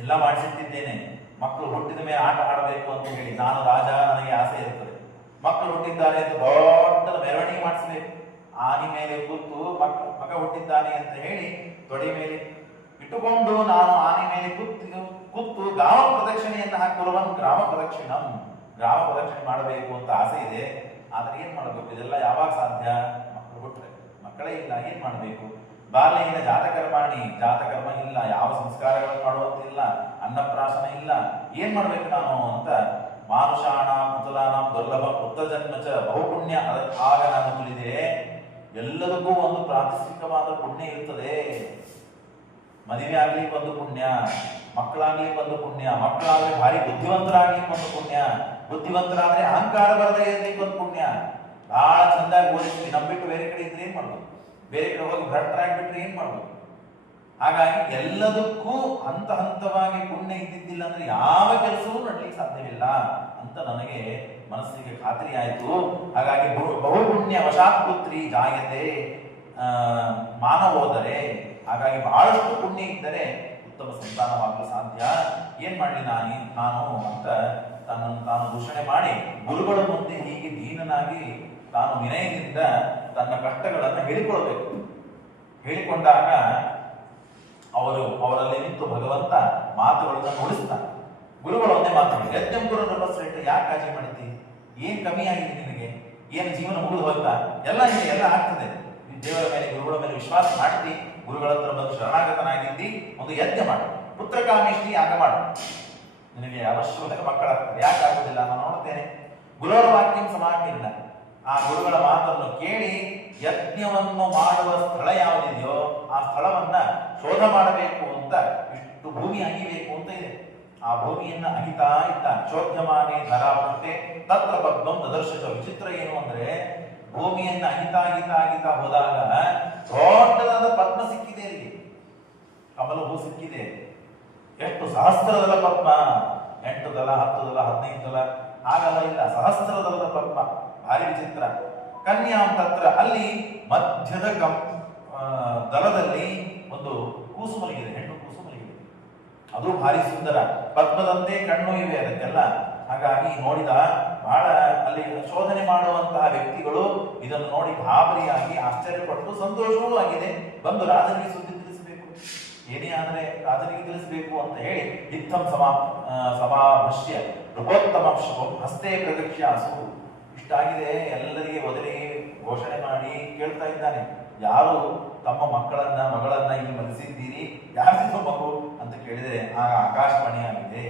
ಎಲ್ಲ ಮಾಡಿಸಿಟ್ಟಿದ್ದೇನೆ. ಮಕ್ಕಳು ಹುಟ್ಟಿದ ಮೇಲೆ ಆಟ ಆಡಬೇಕು ಅಂತ ಹೇಳಿ ನಾನು ರಾಜ, ನನಗೆ ಆಸೆ ಇರುತ್ತದೆ. ಮಕ್ಕಳು ಹುಟ್ಟಿದ್ದಾರೆ ಅಂತ ದೊಡ್ಡ ಮೆರವಣಿಗೆ ಮಾಡಿಸ್ಬೇಕು. ಆನೆ ಮೇಲೆ ಕೂತು ಮಗ ಹುಟ್ಟಿದ್ದಾನೆ ಅಂತ ಹೇಳಿ ತೊಡೆ ಮೇಲೆ ಇಟ್ಟುಕೊಂಡು ನಾನು ಆನೆ ಮೇಲೆ ಕೂತು ಗ್ರಾಮ ಪ್ರದಕ್ಷಿಣೆಯನ್ನು ಹಾಕುವವನ್ ಗ್ರಾಮ ಪ್ರದಕ್ಷಿಣಂ, ಗ್ರಾಮ ಪ್ರದಕ್ಷಿಣೆ ಮಾಡಬೇಕು ಅಂತ ಆಸೆ ಇದೆ. ಆದ್ರೆ ಏನ್ ಮಾಡಬೇಕು? ಇದೆಲ್ಲ ಯಾವಾಗ ಸಾಧ್ಯ? ಮಕ್ಕಳು ಹುಟ್ಟರೆ. ಮಕ್ಕಳೇ ಇಲ್ಲ, ಏನ್ ಮಾಡಬೇಕು? ಬಾಲ್ಯನ ಜಾತಕರ್ಮಾಣಿ, ಜಾತಕರ್ಮ ಇಲ್ಲ, ಯಾವ ಸಂಸ್ಕಾರಗಳನ್ನು ಮಾಡುವಂತಿಲ್ಲ, ಅನ್ನಪ್ರಾಶನ ಇಲ್ಲ, ಏನ್ ಮಾಡ್ಬೇಕು ನಾನು ಅಂತ. ಮಾನುಷಾಣ ಮೃತುಲಾನಾಂ ದುರ್ಲಭ ಪುತ್ರ ಜನ್ಮಚ ಬಹುಪುಣ್ಯ. ಆಗ ನಾನು ತಿಳಿದೆ ಎಲ್ಲದಕ್ಕೂ ಒಂದು ಪ್ರಾತಿಷ್ಠಿಕವಾದ ಪುಣ್ಯ ಇರುತ್ತದೆ. ಮದುವೆ ಆಗ್ಲಿಕ್ಕೆ ಒಂದು ಪುಣ್ಯ, ಮಕ್ಕಳಾಗ್ಲಿಕ್ಕೆ ಒಂದು ಪುಣ್ಯ, ಮಕ್ಕಳಾದ್ರೆ ಭಾರಿ ಬುದ್ಧಿವಂತರಾಗ್ಲಿಕ್ಕೆ ಒಂದು ಪುಣ್ಯ, ಬುದ್ಧಿವಂತರಾದ್ರೆ ಅಹಂಕಾರ ಬರದೇ ಇರ್ಲಿಕ್ಕೆ ಒಂದು ಪುಣ್ಯ. ಬಹಳ ಚಂದಾಗಿ ಓದಿದ್ವಿ, ನಂಬಿಟ್ಟು ಬೇರೆ ಕಡೆ ಇದ್ರೆ ಏನ್ ಮಾಡ್ಬೇಕು? ಬೇರೆ ಕಡೆ ಹೋಗಿ ಭ್ರಷ್ಟರಾಗ್ಬಿಟ್ರೆ ಏನ್ ಮಾಡ್ಬೇಕು? ಹಾಗಾಗಿ ಎಲ್ಲದಕ್ಕೂ ಹಂತ ಹಂತವಾಗಿ ಪುಣ್ಯ ಇದ್ದಿದ್ದಿಲ್ಲ ಅಂದ್ರೆ ಯಾವ ಕೆಲಸವೂ ನಡ್ಲಿಕ್ಕೆ ಸಾಧ್ಯವಿಲ್ಲ ಅಂತ ನನಗೆ ಮನಸ್ಸಿಗೆ ಖಾತ್ರಿ ಆಯ್ತು. ಹಾಗಾಗಿ ಬಹುಪುಣ್ಯ ವಶಾತ್ ಪುತ್ರಿ ಜಾಯತೆ ಮಾನವೋದರೆ. ಹಾಗಾಗಿ ಬಹಳಷ್ಟು ಪುಣ್ಯ ಇದ್ದರೆ ಉತ್ತಮ ಸಂತಾನವಾಗಲು ಸಾಧ್ಯ. ಏನ್ ಮಾಡಲಿ ನಾನು ಅಂತ ತನ್ನನ್ನು ತಾನು ದೂಷಣೆ ಮಾಡಿ ಗುರುಗಳ ಮುಂದೆ ಹೀಗೆ ದೀನನಾಗಿ ತಾನು ವಿನಯದಿಂದ ತನ್ನ ಕಷ್ಟಗಳನ್ನು ಹೇಳಿಕೊಳ್ಬೇಕು. ಹೇಳಿಕೊಂಡಾಗ ಅವರಲ್ಲಿ ನಿಂತು ಭಗವಂತ ಮಾತುಗಳನ್ನು ನುಡಿಸ್ತಾನೆ. ಗುರುಗಳು ಒಂದೇ ಮಾತಾಡಿ, ಯಜ್ಞಂ ಗುರು ನೃಪಶ್ರೇಷ್ಠ, ಯಾಕೆ ಕಾಳಜಿ ಮಾಡಿದ್ದಿ? ಏನ್ ಕಮ್ಮಿ ಆಗಿದೆ ನಿನಗೆ? ಏನು ಜೀವನ ಮುಗಿದು ಹೋಯ್ತಾ? ಎಲ್ಲ ಇದೆ, ಎಲ್ಲ ಆಗ್ತದೆ. ದೇವರ ಮೇಲೆ ಗುರುಗಳ ಮೇಲೆ ವಿಶ್ವಾಸ ಮಾಡ್ತಿ, ಗುರುಗಳ ಹತ್ರ ಬಂದು ಶರಣಾಗತನಾಗಿದ್ದಿ, ಒಂದು ಯಜ್ಞ ಮಾಡು, ಪುತ್ರಕಾಮೇಷ್ಟಿ ಯಾಗ ಮಾಡು, ನಿನಗೆ ಅವಶ್ಯಕತೆ ಮಕ್ಕಳಾಗ್ತದೆ. ಯಾಕೆ ಆಗುದಿಲ್ಲ? ನಾನು ನೋಡ್ತೇನೆ. ಗುರುಗಳ ವಾಕ್ಯ ಸಮಾಕಿಲ್ಲ. ಆ ಗುರುಗಳ ಮಾತನ್ನು ಕೇಳಿ ಯಜ್ಞವನ್ನು ಮಾಡುವ ಸ್ಥಳ ಯಾವುದಿದೆಯೋ ಆ ಸ್ಥಳವನ್ನ ಶೋಧ ಮಾಡಬೇಕು ಅಂತ, ಇಷ್ಟು ಭೂಮಿ ಅಗಿಬೇಕು ಅಂತ ಇದೆ. ಆ ಭೂಮಿಯನ್ನ ಅಗಿತಾ ಇದ್ದ. ಶೋಧ್ಯಮಾನೆ ಧರಾಪಟ್ಟೆ ತತ್ರ ಪದ್ಮಂ ದದರ್ಶ. ವಿಚಿತ್ರ ಏನು ಅಂದ್ರೆ, ಭೂಮಿಯನ್ನ ಅಗಿತಾ ಹೋದಾಗ ದೊಡ್ಡದಾದ ಪದ್ಮ ಸಿಕ್ಕಿದೆ, ಇಲ್ಲಿ ಕಮಲ ಹೂ ಸಿಕ್ಕಿದೆ. ಎಷ್ಟು ಸಹಸ್ರದಲ ಪದ್ಮ, 8 ದಳ 10 ದಳ 15 ದಳ ಆಗಲ್ಲ, ಇಲ್ಲ, ಸಹಸ್ರದಲದ ಪದ್ಮ, ಭಾರಿ ವಿಚಿತ್ರ. ಕನ್ಯಾಂ ತತ್ರ, ಅಲ್ಲಿ ಮಧ್ಯದ ದಳದಲ್ಲಿ ಒಂದು ಕೂಸು ಮಲಗಿದೆ, ಹೆಣ್ಣು ಕೂಸು ಮಲಗಿದೆ. ಅದು ಭಾರಿ ಸುಂದರ, ಪದ್ಮದಂತೆ ಕಣ್ಣು ಇವೆ ಅದಕ್ಕೆಲ್ಲ. ಹಾಗಾಗಿ ನೋಡಿದ ಬಹಳ ಅಲ್ಲಿ ಶೋಧನೆ ಮಾಡುವಂತಹ ವ್ಯಕ್ತಿಗಳು ಇದನ್ನು ನೋಡಿ ಗಾಬರಿಯಾಗಿ ಆಶ್ಚರ್ಯಪಟ್ಟು ಸಂತೋಷವೂ ಆಗಿದೆ. ಬಂದು ರಾಜನಿಗೆ ಸುದ್ದಿ ತಿಳಿಸಬೇಕು, ಏನೇ ಆದ್ರೆ ರಾಜನಿಗೆ ತಿಳಿಸಬೇಕು ಅಂತ ಹೇಳಿ ಇತ್ತಂ ಸಮಾಭಷ್ಯ ನೃಪೋತ್ತಮ ಹಸ್ತೆ ಪ್ರದಕ್ಷ್ಯಾಸು. ಇಷ್ಟಾಗಿದೆ, ಎಲ್ಲರಿಗೆ ಒದರಿ ಘೋಷಣೆ ಮಾಡಿ ಕೇಳ್ತಾ ಇದ್ದಾನೆ, ಯಾರು ತಮ್ಮ ಮಗಳನ್ನ ಇಲ್ಲಿ ಮನಸ್ಸಿದ್ದೀರಿ? ಯಾರಿಗೂ ಮಗು ಅಂತ ಕೇಳಿದರೆ ಆಗ ಆಕಾಶವಾಣಿಯಾಗಿದೆ.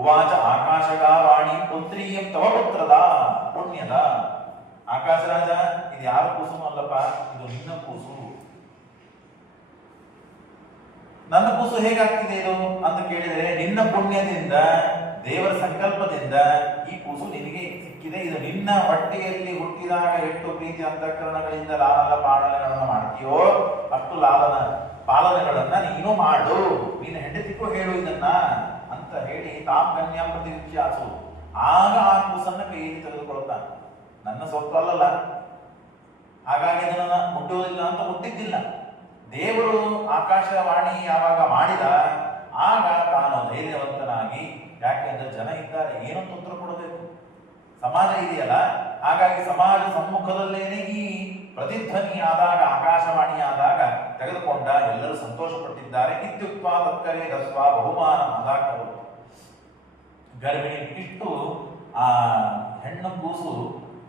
ಉವಾಚ ಆಕಾಶಗಾ ವಾಣಿ ಪುತ್ರೀಯಂ ತವ ಪುತ್ರದ ಪುಣ್ಯದ. ಆಕಾಶರಾಜ, ಇದು ಯಾರ ಕೂಸು ಅಲ್ಲಪ್ಪ, ಇದು ನಿನ್ನ ಕೂಸು. ನನ್ನ ಕೂಸು ಹೇಗಾಗ್ತಿದೆ ಇದು ಅಂತ ಕೇಳಿದರೆ, ನಿನ್ನ ಪುಣ್ಯದಿಂದ, ದೇವರ ಸಂಕಲ್ಪದಿಂದ ಈ ಕೂಸು ನಿನಗೆ ಸಿಕ್ಕಿದೆ. ಇದು ನಿನ್ನ ಹೊಟ್ಟೆಯಲ್ಲಿ ಹುಟ್ಟಿದಾಗ ಎಷ್ಟು ಪ್ರೀತಿ ಅಂತಃಕರಣಗಳಿಂದ ಲಾಲನ ಪಾಲನೆಗಳನ್ನು ಮಾಡ್ತೀಯೋ ಅಷ್ಟು ಲಾಲನ ಪಾಲನೆಗಳನ್ನ ನೀನು ಮಾಡು, ನಿನ್ನ ಹೆಂಡತಿಗೂ ಹೇಳು ಇದನ್ನ ಅಂತ ಹೇಳಿ ತಾಮ್ ಕನ್ಯಾಂ ಪ್ರತಿವಿಚ್ಯಾಸು. ಆಗ ಆ ಕೂಸನ್ನ ಕೈಯಲ್ಲಿ ತೆಗೆದುಕೊಳ್ತಾನೆ. ನನ್ನ ಸೊತ್ತು ಅಲ್ಲಲ್ಲ, ಹಾಗಾಗಿ ಅದನ್ನ ಮುಟ್ಟುವುದಿಲ್ಲ ಅಂತ ಮುಟ್ಟಿದ್ದಿಲ್ಲ. ದೇವರು ಆಕಾಶವಾಣಿ ಯಾವಾಗ ಮಾಡಿದ ಆಗ ತಾನು ಧೈರ್ಯವಂತನಾಗಿ, ಯಾಕೆಂದ್ರೆ ಜನ ಇದ್ದಾರೆ, ಏನಂತ ಉತ್ತರ ಕೊಡಬೇಕು, ಸಮಾಜ ಇದೆಯಲ್ಲ, ಹಾಗಾಗಿ ಸಮಾಜ ಸಮ್ಮುಖದಲ್ಲೇನೆ ಈ ಪ್ರತಿಧ್ವನಿ ಆದಾಗ, ಆಕಾಶವಾಣಿ ಆದಾಗ ತೆಗೆದುಕೊಂಡ. ಎಲ್ಲರೂ ಸಂತೋಷ ಪಟ್ಟಿದ್ದಾರೆ. ಇತ್ಯುಕ್ತ ತತ್ಕರೇ ದಸ್ವ ಬಹುಮಾನ ಅದಾಕರು. ಗರ್ಭಿಣಿ ಇಟ್ಟು ಆ ಹೆಣ್ಣು ಕೂಸು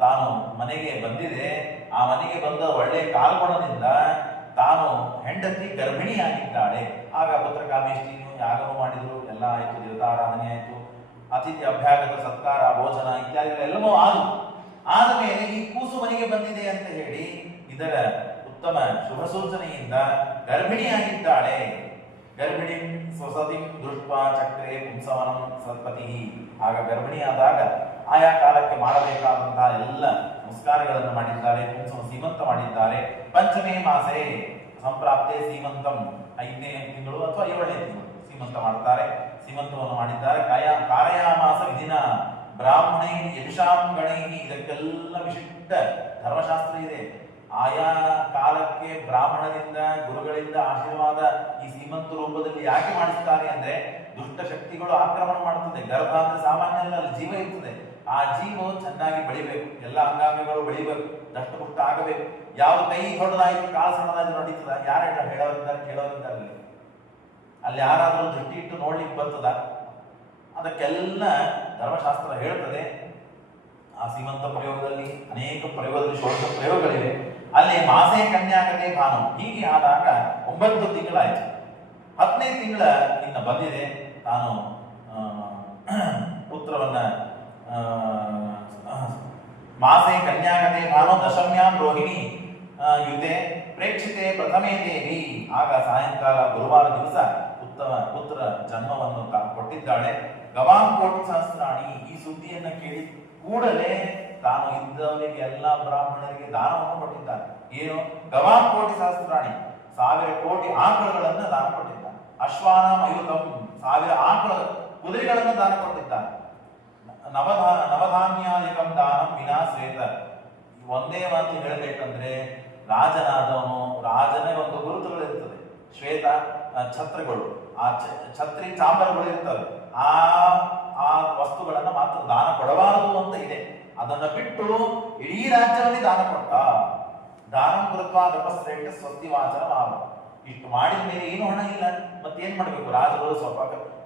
ತಾನು ಮನೆಗೆ ಬಂದಿದೆ. ಆ ಮನೆಗೆ ಬಂದ ಒಳ್ಳೆ ಕಾಲ್ಗುಣದಿಂದ ತಾನು ಹೆಂಡತಿ ಗರ್ಭಿಣಿಯಾಗಿದ್ದಾಳೆ. ಆಗ ಪುತ್ರಕಾಮೇಷ್ಟಿಯನ್ನು ಯಾಗವನ್ನು ಮಾಡಿದ್ರು, ಎಲ್ಲ ಆಯಿತು, ದೇವತಾರಾಧನೆ ಆಯಿತು, ಅತಿಥಿ ಅಭ್ಯಾಗತ ಸತ್ಕಾರ ಭೋಜನ ಇತ್ಯಾದಿಗಳೆಲ್ಲವೂ ಆದ ಮೇಲೆ ಈ ಕೂಸು ಮನೆಗೆ ಬಂದಿದೆ ಅಂತ ಹೇಳಿ ಇದರ ಉತ್ತಮ ಶುಭ ಸೂಚನೆಯಿಂದ ಗರ್ಭಿಣಿಯಾಗಿದ್ದಾಳೆ. ಗರ್ಭಿಣಿ ಸ್ವಸತಿ ದೃಷ್ಟ ಚಕ್ರೆ ಪುಂಸವನಂ ಸತ್ಪತಿ. ಆಗ ಗರ್ಭಿಣಿಯಾದಾಗ ಆಯಾ ಕಾಲಕ್ಕೆ ಮಾಡಬೇಕಾದಂತಹ ಎಲ್ಲ ಸಂಸ್ಕಾರಗಳನ್ನು ಮಾಡಿದ್ದಾರೆ. ಪುಂಸವ ಸೀಮಂತ ಮಾಡಿದ್ದಾರೆ. ಪಂಚಮೇ ಮಾಸೆ ಸಂಪ್ರಾಪ್ತೆ ಸೀಮಂತಂ, 5ನೇ ತಿಂಗಳು ಅಥವಾ 7ನೇ ತಿಂಗಳು ಸೀಮಂತ ಮಾಡ್ತಾರೆ. ಸೀಮಂತವನ್ನು ಮಾಡಿದ್ದಾರೆ. ಕಾರಯಾಮಾಸ ವಿಧಿನ ಬ್ರಾಹ್ಮಣೈ ಯಜುಷಾಂ ಗಣೈ. ಇದಕ್ಕೆಲ್ಲ ವಿಶಿಷ್ಟ ಧರ್ಮಶಾಸ್ತ್ರ ಇದೆ. ಆಯಾ ಕಾಲಕ್ಕೆ ಬ್ರಾಹ್ಮಣರಿಂದ ಗುರುಗಳಿಂದ ಆಶೀರ್ವಾದ ಈ ಸೀಮಂತ ರೂಪದಲ್ಲಿ ಯಾಕೆ ಮಾಡಿಸ್ತಾರೆ ಅಂದ್ರೆ, ದುಷ್ಟ ಶಕ್ತಿಗಳು ಆಕ್ರಮಣ ಮಾಡುತ್ತದೆ. ಗರ್ಭ ಅಂದ್ರೆ ಸಾಮಾನ್ಯ ಅಲ್ಲ, ಅಲ್ಲಿ ಜೀವ ಇರ್ತದೆ. ಆ ಜೀವ ಚೆನ್ನಾಗಿ ಬೆಳಿಬೇಕು, ಎಲ್ಲ ಅಂಗಾಂಗಗಳು ಬೆಳಿಬೇಕು, ದಷ್ಟಪುಷ್ಟ ಆಗಬೇಕು. ಯಾವ ಕೈ ದೊಡ್ಡದಾಯ್ತು ಕಾಲು ಸಣ್ಣದಾಗಿ ನಡೀತದ? ಯಾರ ಹೇಳೋರಿದ್ದಾರೆ ಕೇಳೋರಿದ್ದಾರೆ? ಅಲ್ಲಿ ಯಾರಾದರೂ ದೃಷ್ಟಿ ಇಟ್ಟು ನೋಡ್ಲಿಕ್ಕೆ ಬರ್ತದ? ಅದಕ್ಕೆಲ್ಲ ಧರ್ಮಶಾಸ್ತ್ರ ಹೇಳ್ತದೆ. ಆ ಸೀಮಂತ ಪ್ರಯೋಗದಲ್ಲಿ ಅನೇಕ ಪ್ರಯೋಗದಲ್ಲಿ ಷೋಡಶ ಪ್ರಯೋಗಗಳಿವೆ. ಅಲ್ಲಿ ಮಾಸೆ ಕನ್ಯಾಕತೆ ಭಾನು. ಹೀಗೆ ಆದಾಗ 9 ತಿಂಗಳಾಯ್ತು. 10ನೇ ತಿಂಗಳ ಇನ್ನು ಬಂದಿದೆ. ತಾನು ಪುತ್ರವನ್ನ ಮಾಸೆ ಕನ್ಯಾಕತೆ ಭಾನು ದಶಮ್ಯಾಂ ರೋಹಿಣಿ ಯುತೆ ಪ್ರೇಕ್ಷಿತೆ ಪ್ರಥಮೇ ದೇವಿ. ಆಗ ಸಾಯಂಕಾಲ ಗುರುವಾರ ದಿವಸ ಉತ್ತಮ ಪುತ್ರ ಜನ್ಮವನ್ನು ಕೊಟ್ಟಿದ್ದಾಳೆ. ಗವಾಂ ಕೋಟಿ ಸಹಸ್ರಾಣಿ. ಈ ಸುದ್ದಿಯನ್ನ ಕೇಳಿ ಕೂಡಲೇ ತಾನು ಇದ್ದವರಿಗೆ ಎಲ್ಲ ಬ್ರಾಹ್ಮಣರಿಗೆ ದಾನವನ್ನು ಕೊಟ್ಟಿದ್ದಾನೆ. ಏನು? ಗವಾಂ ಕೋಟಿ ಸಹಸ್ರಾಣಿ, 1000 ಕೋಟಿ ಆಕಳುಗಳನ್ನ ದಾನ ಕೊಟ್ಟಿದ್ದಾನೆ. ಅಶ್ವಾನ ಮಯುತಂ, 1000 ಆಕಳ ಕುದುರೆಗಳನ್ನು ದಾನ ಕೊಟ್ಟಿದ್ದಾನೆ. ನವಧಾನ್ಯಾಧಿಕಂ ದಾನಂ ವಿನಾ ಶ್ವೇತ. ಒಂದೇ ಮಾತು ಹೇಳಬೇಕಂದ್ರೆ, ರಾಜನಾದವನು, ರಾಜನ ಒಂದು ಗುರುತುಗಳಿರ್ತದೆ, ಶ್ವೇತ ಛತ್ರಗಳು. ಆ ಛತ್ರಿ ಚಾಮರಗಳು ಇರ್ತವೆ, ಆ ಆ ವಸ್ತುಗಳನ್ನ ಮಾತ್ರ ದಾನ ಕೊಡಬಾರದು ಅಂತ ಇದೆ. ಅದನ್ನ ಬಿಟ್ಟು ಇಡೀ ರಾಜ್ಯದಲ್ಲಿ ದಾನ ಕೊಟ್ಟ. ದಾನಂ ಕೃತ್ವಾ ತಪಸ್ರೇಷ್ಠ ಸ್ವಸ್ತಿ ವಾಚನ ಮಾವ. ಇಷ್ಟು ಮಾಡಿದ ಮೇಲೆ ಏನು ಹಣ ಇಲ್ಲ, ಮತ್ತೇನ್ ಮಾಡ್ಬೇಕು? ರಾಜರು ಸ್ವಲ್ಪ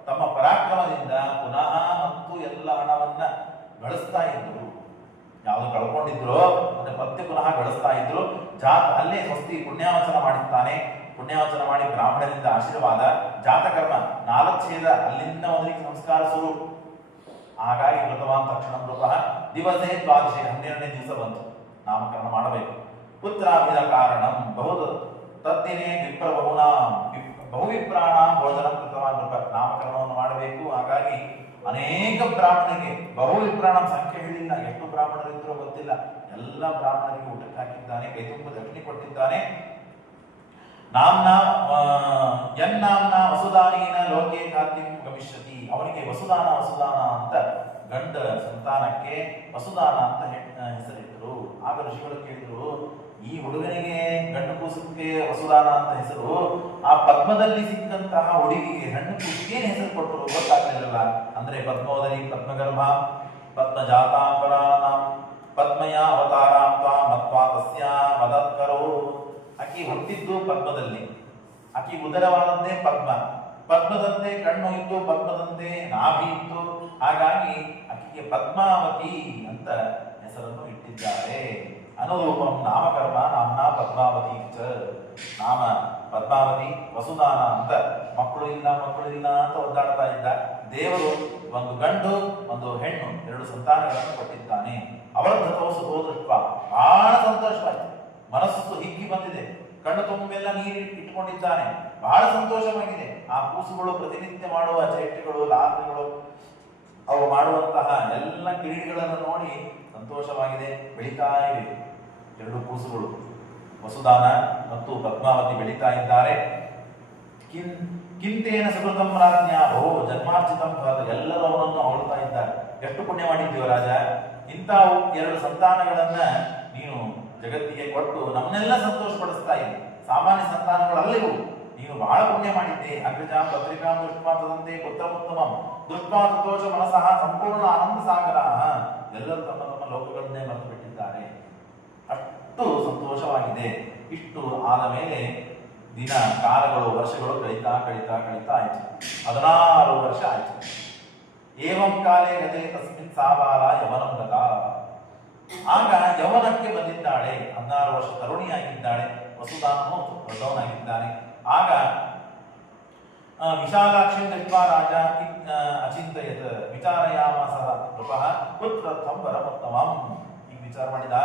ತಮ್ಮ ಪರಾಕ್ರಮದಿಂದ ಪುನಃ ಮತ್ತು ಎಲ್ಲ ಹಣವನ್ನ ಗಳಿಸ್ತಾ ಇದ್ರು. ಯಾವುದು ಕಳ್ಕೊಂಡಿದ್ರು ಮತ್ತೆ ಮತ್ತೆ ಪುನಃ ಗಳಿಸ್ತಾ ಇದ್ರು. ಅಲ್ಲೇ ಸ್ವಸ್ತಿ ಪುಣ್ಯಾವಚನ ಮಾಡಿರ್ತಾನೆ. ಪುಣ್ಯಾವಚನ ಮಾಡಿ ಬ್ರಾಹ್ಮಣರಿಂದ ಆಶೀರ್ವಾದ, ಜಾತಕರ್ಮ 4 ಛೇದ, ಅಲ್ಲಿಂದ ಮೊದಲಿಗೆ ಸಂಸ್ಕಾರ ಶುರು. ಹಾಗಾಗಿ ಕೃತವಾನ್ ತಕ್ಷಣ ನೃಪ ದಿವಸೇ ದ್ವಾದಶಿ 12ನೇ ದಿವಸ ಬಂತು, ನಾಮಕರಣ ಮಾಡಬೇಕು. ಪುತ್ರಾಭಿದ ಕಾರಣಂ ಬಹುದು ತದ್ದಿನೇ ವಿಪ್ರ ಬಹುವಿಪ್ರಾಣಾಂ ಭೋಜನ ಕೃತವಾನ್ ನೃಪ. ನಾಮಕರಣವನ್ನು ಮಾಡಬೇಕು. ಹಾಗಾಗಿ ಅನೇಕ ಬ್ರಾಹ್ಮಣರಿಗೆ, ಬಹುವಿಪ್ರಾಣಂ ಸಂಖ್ಯೆ ಹೇಳಿಲ್ಲ, ಎಷ್ಟು ಬ್ರಾಹ್ಮಣರಿದ್ರೋ ಗೊತ್ತಿಲ್ಲ, ಎಲ್ಲ ಬ್ರಾಹ್ಮಣರಿಗೆ ಊಟಕ್ಕೆ ಹಾಕಿದ್ದಾನೆ, ಕೈತುಂಬ ದಕ್ಷಿಣೆ ಕೊಟ್ಟಿದ್ದಾನೆ. ಯನ್ನಾಂನ ವಸುದಾನೇನ ಲೋಕೆ ಖಾದ್ಯಂ ಗಮಿಷ್ಯತಿ. ಅವನಿಗೆ ವಸುದಾನ ಅಂತ ಗಂಡ ಸಂತಾನಕ್ಕೆ ವಸುದಾನ ಅಂತ ಹೆಸರಿಟ್ಟರು. ಆಗ ಋಷಿಗಳು ಕೇಳಿದ್ರು, ಈ ಹುಡುಗನಿಗೆ ಗಂಡು ಕೂಸಕ್ಕೆ ವಸುದಾನ ಅಂತ ಹೆಸರು, ಆ ಪದ್ಮದಲ್ಲಿ ಸಿಕ್ಕಂತಹ ಹುಡುಗಿಗೆ ಹೆಣ್ಣು ಕೂಸಿಗೆ ಏನು ಹೆಸರು ಕೊಟ್ಟರು ಗೊತ್ತಾಗಲಿಲ್ಲ. ಅಂದ್ರೆ ಪದ್ಮೋದರಿ, ಪದ್ಮಗರ್ಭ, ಪದ್ಮಜಾತಾಂಬರಾನಾಂ ಪದ್ಮಯ ಅವತಾರಾಂ ತ್ವಾಂ ಮತ್ವಾ ತಸ್ಯ ವದತ್ಕರೋ. ಆಕಿ ಹುಟ್ಟಿದ್ದು ಪದ್ಮದಲ್ಲಿ, ಆಕಿ ಉದರವಾದಂತೆ ಪದ್ಮ, ಪದ್ಮದಂತೆ ಕಣ್ಣು ಇತ್ತು, ಪದ್ಮದಂತೆ ನಾಭಿ ಇತ್ತು. ಹಾಗಾಗಿ ಆಕೆಗೆ ಪದ್ಮಾವತಿ ಅಂತ ಹೆಸರನ್ನು ಇಟ್ಟಿದ್ದಾರೆ. ಅನುರೂಪಂ ನಾಮಕರ್ಮ ನಾಮ್ನ ಪದ್ಮಾವತಿ ಚ. ನಾಮ ಪದ್ಮಾವತಿ, ವಸುದಾನ ಅಂತ ಮಕ್ಕಳು ಇಲ್ಲ ಅಂತ ಒದ್ದಾಡ್ತಾ ಇದ್ದ. ದೇವರು ಒಂದು ಗಂಡು ಒಂದು ಹೆಣ್ಣು 2 ಸಂತಾನಗಳನ್ನು ಕೊಟ್ಟಿದ್ದಾನೆ. ಅವರ್ಧತೋಸು ಹೋದೃತ್ವ ಬಹಳ ಸಂತೋಷವಾಯಿತು, ಮನಸ್ಸು ಹಿಗ್ಗಿ ಬಂದಿದೆ, ಕಣ್ಣು ತುಂಬೆಲ್ಲ ನೀರು ಇಟ್ಟುಕೊಂಡಿದ್ದಾನೆ, ಬಹಳ ಸಂತೋಷವಾಗಿದೆ. ಆ ಕೂಸುಗಳು ಪ್ರತಿನಿತ್ಯ ಮಾಡುವ ಚೇಷ್ಟೆಗಳು, ಲಾಭಗಳು, ಅವು ಮಾಡುವಂತಹ ಎಲ್ಲ ಕಿರೀಟಗಳನ್ನು ನೋಡಿ ಸಂತೋಷವಾಗಿದೆ, ಬೆಳೀತಾ ಇವೆ. 2 ಕೂಸುಗಳು ವಸುದಾನ ಮತ್ತು ಪದ್ಮಾವತಿ ಬೆಳೀತಾ ಇದ್ದಾರೆ. ಕಿಂತೇನ ಸುಕೃತಂ ರಾಜ್ಞ ಭೋ ಜನ್ಮಾರ್ಜಿತಂ ಫಲ. ಎಲ್ಲರೂ ಅವನನ್ನು ಹೊಳ್ತಾ ಇದ್ದಾರೆ. ಎಷ್ಟು ಪುಣ್ಯ ಮಾಡಿದ್ದೀವ ರಾಜ, ಇಂತಹ 2 ಸಂತಾನಗಳನ್ನ ನೀನು ಜಗತ್ತಿಗೆ ಕೊಟ್ಟು ನಮ್ಮನ್ನೆಲ್ಲ ಸಂತೋಷ ಪಡಿಸ್ತಾ ಇದ್ದೆ. ಸಾಮಾನ್ಯ ಸಂತಾನಗಳಲ್ಲಿವು ನೀನು ಬಹಳ ಪುಣ್ಯ ಮಾಡಿದ್ದೆ. ಅಗ್ರಜಾಂ ಪತ್ರಿಕಾಂ ದೃಷ್ಟ್ವಾ ತದಂತೆ ಪುತ್ರಮುತ್ತಮಂ ದೃಷ್ಟ್ವಾ ತತೋಷ ಮನಸಃ ಸಂಪೂರ್ಣ ಆನಂದ ಸಾಗರ. ಎಲ್ಲರೂ ತಮ್ಮ ತಮ್ಮ ಲೋಕಗಳನ್ನೇ ಮರೆತು ಬಿಟ್ಟಿದ್ದಾರೆ, ಅಷ್ಟು ಸಂತೋಷವಾಗಿದೆ. ಇಷ್ಟು ಆದ ಮೇಲೆ ದಿನ ಕಾಲಗಳು ವರ್ಷಗಳು ಕಳೀತಾ ಆಯ್ತು. 16 ವರ್ಷ ಆಯ್ತು. ಏವಂ ಕಾಲೇ ಗತೆ ತಸ್ಮಿನ್ ಸಾಬಾಲ ಯವನಂ ಗತ. ಆಗ ಯವನಕ್ಕೆ ಬಂದಿದ್ದಾಳೆ, 16 ವರ್ಷ ತರುಣಿಯಾಗಿದ್ದಾಳೆ. ವಸುದಾನನು ದೊಡ್ಡವನಾಗಿದ್ದಾನೆ. ಆಗ ವಿಶಾಲಾಕ್ಷಿ ದೃಷ್ಟ್ವಾ ರಾಜ ಅಚಿಂತಯತ್ ವಿಚಾರಯಾಮಾಸ ನೃಪಃ ಪುತ್ರತ್ವಂ ವರಮುತ್ತಮಂ. ಈಗ ವಿಚಾರ ಮಾಡಿದ,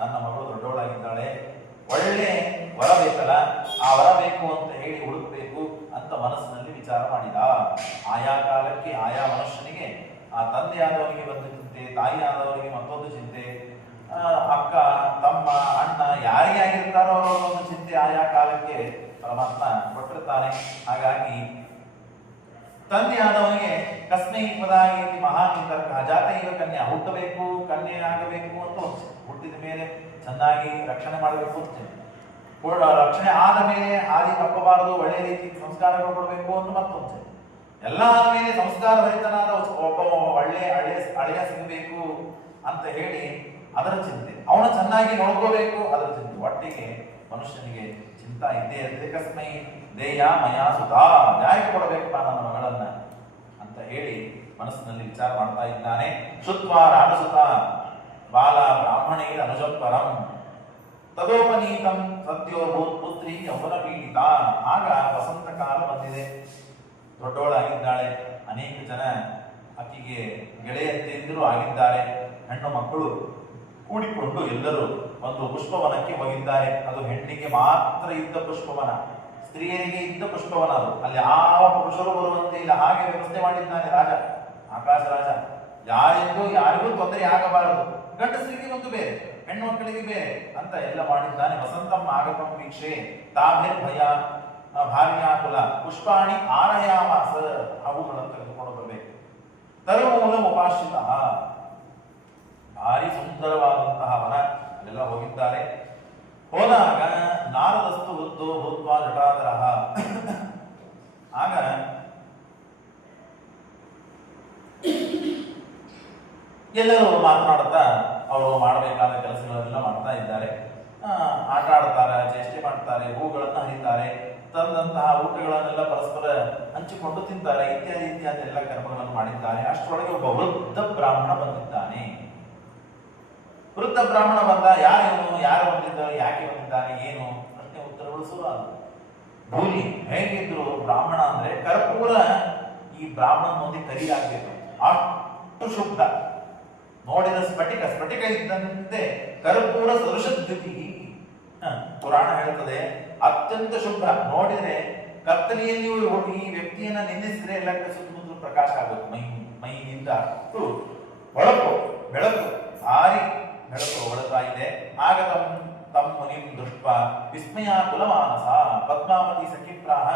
ನನ್ನ ಮಗಳು ದೊಡ್ಡವಳಾಗಿದ್ದಾಳೆ, ಒಳ್ಳೆ ವರ ಬೇಕಲ್ಲ, ಆ ವರ ಬೇಕು ಅಂತ ಹೇಳಿ ಹುಡುಕಬೇಕು ಅಂತ ಮನಸ್ಸಿನಲ್ಲಿ ವಿಚಾರ ಮಾಡಿದ. ಆಯಾ ಕಾಲಕ್ಕೆ ಆಯಾ ಮನುಷ್ಯನಿಗೆ ಆ ತಂದೆಯಾದವನಿಗೆ ಒಂದು ಚಿಂತೆ, ತಾಯಿಯಾದವರಿಗೆ ಮತ್ತೊಂದು ಚಿಂತೆ, ಅಕ್ಕ ತಮ್ಮ ಅಣ್ಣ ಯಾರಿಗೆ ಆಗಿರ್ತಾರೋ ಅವರ ಒಂದು ಚಿಂತೆ ಆಯಾ ಕಾಲಕ್ಕೆ ಪರಮಾತ್ಮ ಕೊಟ್ಟಿರ್ತಾನೆ. ಹಾಗಾಗಿ ತಂದೆಯಾದವನಿಗೆ ಕಸ್ಮೈ ಪದಾಗಿ ಮಹಾನಿತರ್ಕ ಜಾತೈವ ಕನ್ಯಾ, ಹುಟ್ಟಬೇಕು, ಕನ್ಯೆ ಆಗಬೇಕು ಅಂತ ಹುಟ್ಟಿದ ಮೇಲೆ ಚೆನ್ನಾಗಿ ರಕ್ಷಣೆ ಮಾಡಬೇಕು ಅಂತ, ರಕ್ಷಣೆ ಆದ ಮೇಲೆ ಹಾದಿ ತಪ್ಪಬಾರದು, ಒಳ್ಳೆ ರೀತಿ ಸಂಸ್ಕಾರಗಳು ಕೊಡಬೇಕು ಅಂತ ಮತ್ತೊಂದು, ಎಲ್ಲ ಆದ ಮೇಲೆ ಸಂಸ್ಕಾರ ಭರಿತನಾದ ಒಬ್ಬ ಒಳ್ಳೆ ಅಳಿಯ ಸಿಗಬೇಕು ಅಂತ ಹೇಳಿ ಅದರ ಚಿಂತೆ, ಅವನು ಚೆನ್ನಾಗಿ ನೋಡ್ಕೋಬೇಕು ಅದರ ಚಿಂತೆ. ಒಟ್ಟಿಗೆ ಮನುಷ್ಯನಿಗೆ ಚಿಂತಾ ಇದ್ದೇ ಇರ್ತದೆ. ಕಸ್ಮೈ ದೇಯ ಮಯಾ ಸುಧಾ, ಯಾರಿಗೆ ಕೊಡಬೇಕಪ್ಪ ನನ್ನ ಮಗಳನ್ನ ಅಂತ ಹೇಳಿ ಮನಸ್ಸಿನಲ್ಲಿ ವಿಚಾರ ಮಾಡ್ತಾ ಇದ್ದಾನೆ. ಶುತ್ವ ರಾಜಸುತ ಬಾಲ ಬ್ರಾಹ್ಮಣೇರ ಅನುಜಪರಂ ತದೋಪನೀತಂ ಸದ್ಯೋಭೂತ್ ಪುತ್ರಿ ಯೌವನ ಪೀಡಿತ. ಆಗ ವಸಂತ ಕಾಲ ಬಂದಿದೆ, ದೊಡ್ಡವಳಾಗಿದ್ದಾಳೆ, ಅನೇಕ ಜನ ಆಕೆಗೆ ಗೆಳೆಯಂತೆಂದರೂ ಆಗಿದ್ದಾರೆ. ಹೆಣ್ಣು ಮಕ್ಕಳು ಕೂಡಿಕೊಂಡು ಎಲ್ಲರೂ ಒಂದು ಪುಷ್ಪವನಕ್ಕೆ ಹೋಗಿದ್ದಾರೆ. ಅದು ಹೆಣ್ಣಿಗೆ ಮಾತ್ರ ಇದ್ದ ಪುಷ್ಪವನ, ಸ್ತ್ರೀಯರಿಗೆ ಇದ್ದ ಪುಷ್ಪವನ ಅದು. ಅಲ್ಲಿ ಯಾವ ಪುರುಷರು ಬರುವಂತೆ ಇಲ್ಲ, ಹಾಗೆ ವ್ಯವಸ್ಥೆ ಮಾಡಿದ್ದಾನೆ ರಾಜ, ಆಕಾಶ ರಾಜ. ಯಾರಿಗೂ ತೊಂದರೆ ಆಗಬಾರದು, ಗಂಡಸರಿಗೆ ಒಂದು ಬೇರೆ, ಹೆಣ್ಣು ಮಕ್ಕಳಿಗೆ ಬೇರೆ ಅಂತ ಎಲ್ಲ ಮಾಡಿದ್ದಾನೆ. ವಸಂತಂ ಆಗತಂ ವೀಕ್ಷೆ ತಾಭಿರ್ ಭಯ ಭಾರ್ಯಾಕುಲ ಪುಷ್ಪಾಣಿ ಆರಯಾಮಾಸ, ಅವುಗಳನ್ನು ತೆಗೆದುಕೊಂಡು ಬರಬೇಕು. ತರುಮೂಲ ಉಪಾಶ್ರಿತ, ಭಾರಿ ಸುಂದರವಾದಂತಹ ವನ, ಅಲ್ಲೆಲ್ಲ ಹೋಗಿದ್ದಾರೆ. ಹೋದಾಗ ನಾರದಸ್ತು ವೃದ್ಧೋ ಭೂತ್ವಾ ಜಟಾಧರಃ. ಆಗ ಎಲ್ಲರೂ ಮಾತನಾಡುತ್ತಾ ಅವರು ಮಾಡಬೇಕಾದ ಕೆಲಸಗಳನ್ನೆಲ್ಲ ಮಾಡ್ತಾ ಇದ್ದಾರೆ. ಆಟ ಆಡ್ತಾರೆ, ಚೇಷ್ಟೆ ಮಾಡ್ತಾರೆ, ಹೂಗಳನ್ನು ಹರಿತಾರೆ, ತಂದಂತಹ ಊಟಗಳನ್ನೆಲ್ಲ ಪರಸ್ಪರ ಹಂಚಿಕೊಂಡು ತಿಂತಾರೆ, ಇತ್ಯಾದಿ ಇತ್ಯಾದಿ ಎಲ್ಲ ಕರ್ಮಗಳನ್ನು ಮಾಡಿದ್ದಾರೆ. ಅಷ್ಟರೊಳಗೆ ಒಬ್ಬ ವೃದ್ಧ ಬ್ರಾಹ್ಮಣ ಬಂದಿದ್ದಾನೆ. ವೃದ್ಧ ಬ್ರಾಹ್ಮಣ ಬಂದ, ಯಾರು ಬಂದಿದ್ದಾರೆ, ಯಾಕೆ ಬಂದಿದ್ದಾನೆ, ಏನು ಪ್ರಶ್ನೆ ಉತ್ತರಗಳು ಶುರು ಆದವು. ಭೂಲಿ ಹೇಗಿದ್ರು ಬ್ರಾಹ್ಮಣ ಅಂದ್ರೆ ಕರ್ಪೂರ ಈ ಬ್ರಾಹ್ಮಣ ಮುಂದೆ ಕರಿಯಾಗಬೇಕು, ಅಷ್ಟು ಶುದ್ಧ. ನೋಡಿದ ಸ್ಫಟಿಕ ಇದ್ದಂತೆ ಕರ್ಪೂರ ಸದೃಶದ್ಯುತಿ. ಪುರಾಣ ಹೇಳುತ್ತದೆ ಅತ್ಯಂತ ಶುಭ್ರ. ನೋಡಿದ್ರೆ ಕತ್ತಲೆಯಲ್ಲಿಯೂ ಈ ವ್ಯಕ್ತಿಯನ್ನ ನಿಂದಿಸಿದ್ರೆ ಎಲ್ಲ ಸುತ್ತಮುತ್ತಲು ಪ್ರಕಾಶ ಆಗಬೇಕು. ಮೈಯಿಂದ ಅಷ್ಟು ಬೆಳಕು ಆರಿ ಹೊಳತಾ ಇದೆ. ಆಗ ತಮ್ಮ ಮುನಿಂ ದೃಷ್ಟ ವಿಸ್ಮಯ ಕುಲಮಾನಸ ಪದ್ಮಾವತಿ ಸಖಿಪ್ರಾಹ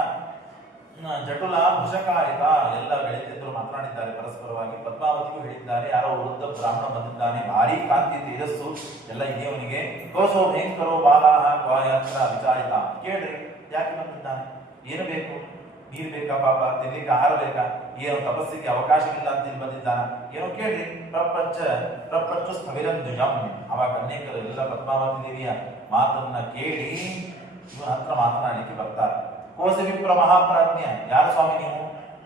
ಜಟುಲ ಭುಷಕಾರಿತ. ಎಲ್ಲ ಗೆಳತಿಯರು ಮಾತನಾಡಿದ್ದಾರೆ ಪರಸ್ಪರವಾಗಿ. ಪದ್ಮಾವತಿಗೂ ಹೇಳಿದ್ದಾರೆ, ಯಾರೋ ವೃದ್ಧ ಬ್ರಾಹ್ಮಣ ಬಂದಿದ್ದಾನೆ, ಭಾರಿ ಕಾಂತಿ ತೇಜಸ್ಸು ಎಲ್ಲ ಇದೆಯವನಿಗೆ. ಕೋಸೋ ಭಯಂಕರೋ ಬಾಲಾಹ ಕ್ವಾಯತ್ರ ವಿಚಾರಿತ. ಕೇಳ್ರಿ, ಯಾಕೆ ಬಂದಿದ್ದಾನೆ, ಏನು ಬೇಕು, ನೀರು ಬೇಕಾ, ಪಾಪ ತಿನ್ಲಿಕ್ಕೆ ಆಹಾರ ಬೇಕಾ, ಏನು ತಪಸ್ಸಿಗೆ ಅವಕಾಶವಿಲ್ಲ ಅಂತ ಇಲ್ಲಿ ಬಂದಿದ್ದಾನ, ಏನೋ ಕೇಳ್ರಿ. ಪ್ರಪಂಚ ಸ್ಥವಿರಂ ದ್ವಿಜಂ. ಅವಾಗ ಅನೇಕರು ಎಲ್ಲ ಪದ್ಮಾವತಿ ದೇವಿಯ ಮಾತನ್ನ ಕೇಳಿ ಇವನ ಹತ್ರ ಮಾತನಾಡಲಿಕ್ಕೆ ಬರ್ತಾರೆ. ಕೋಸ ವಿಪ್ರ ಮಹಾಪ್ರಾಜ್ಞ, ಯಾರು ಸ್ವಾಮಿ ನೀವು,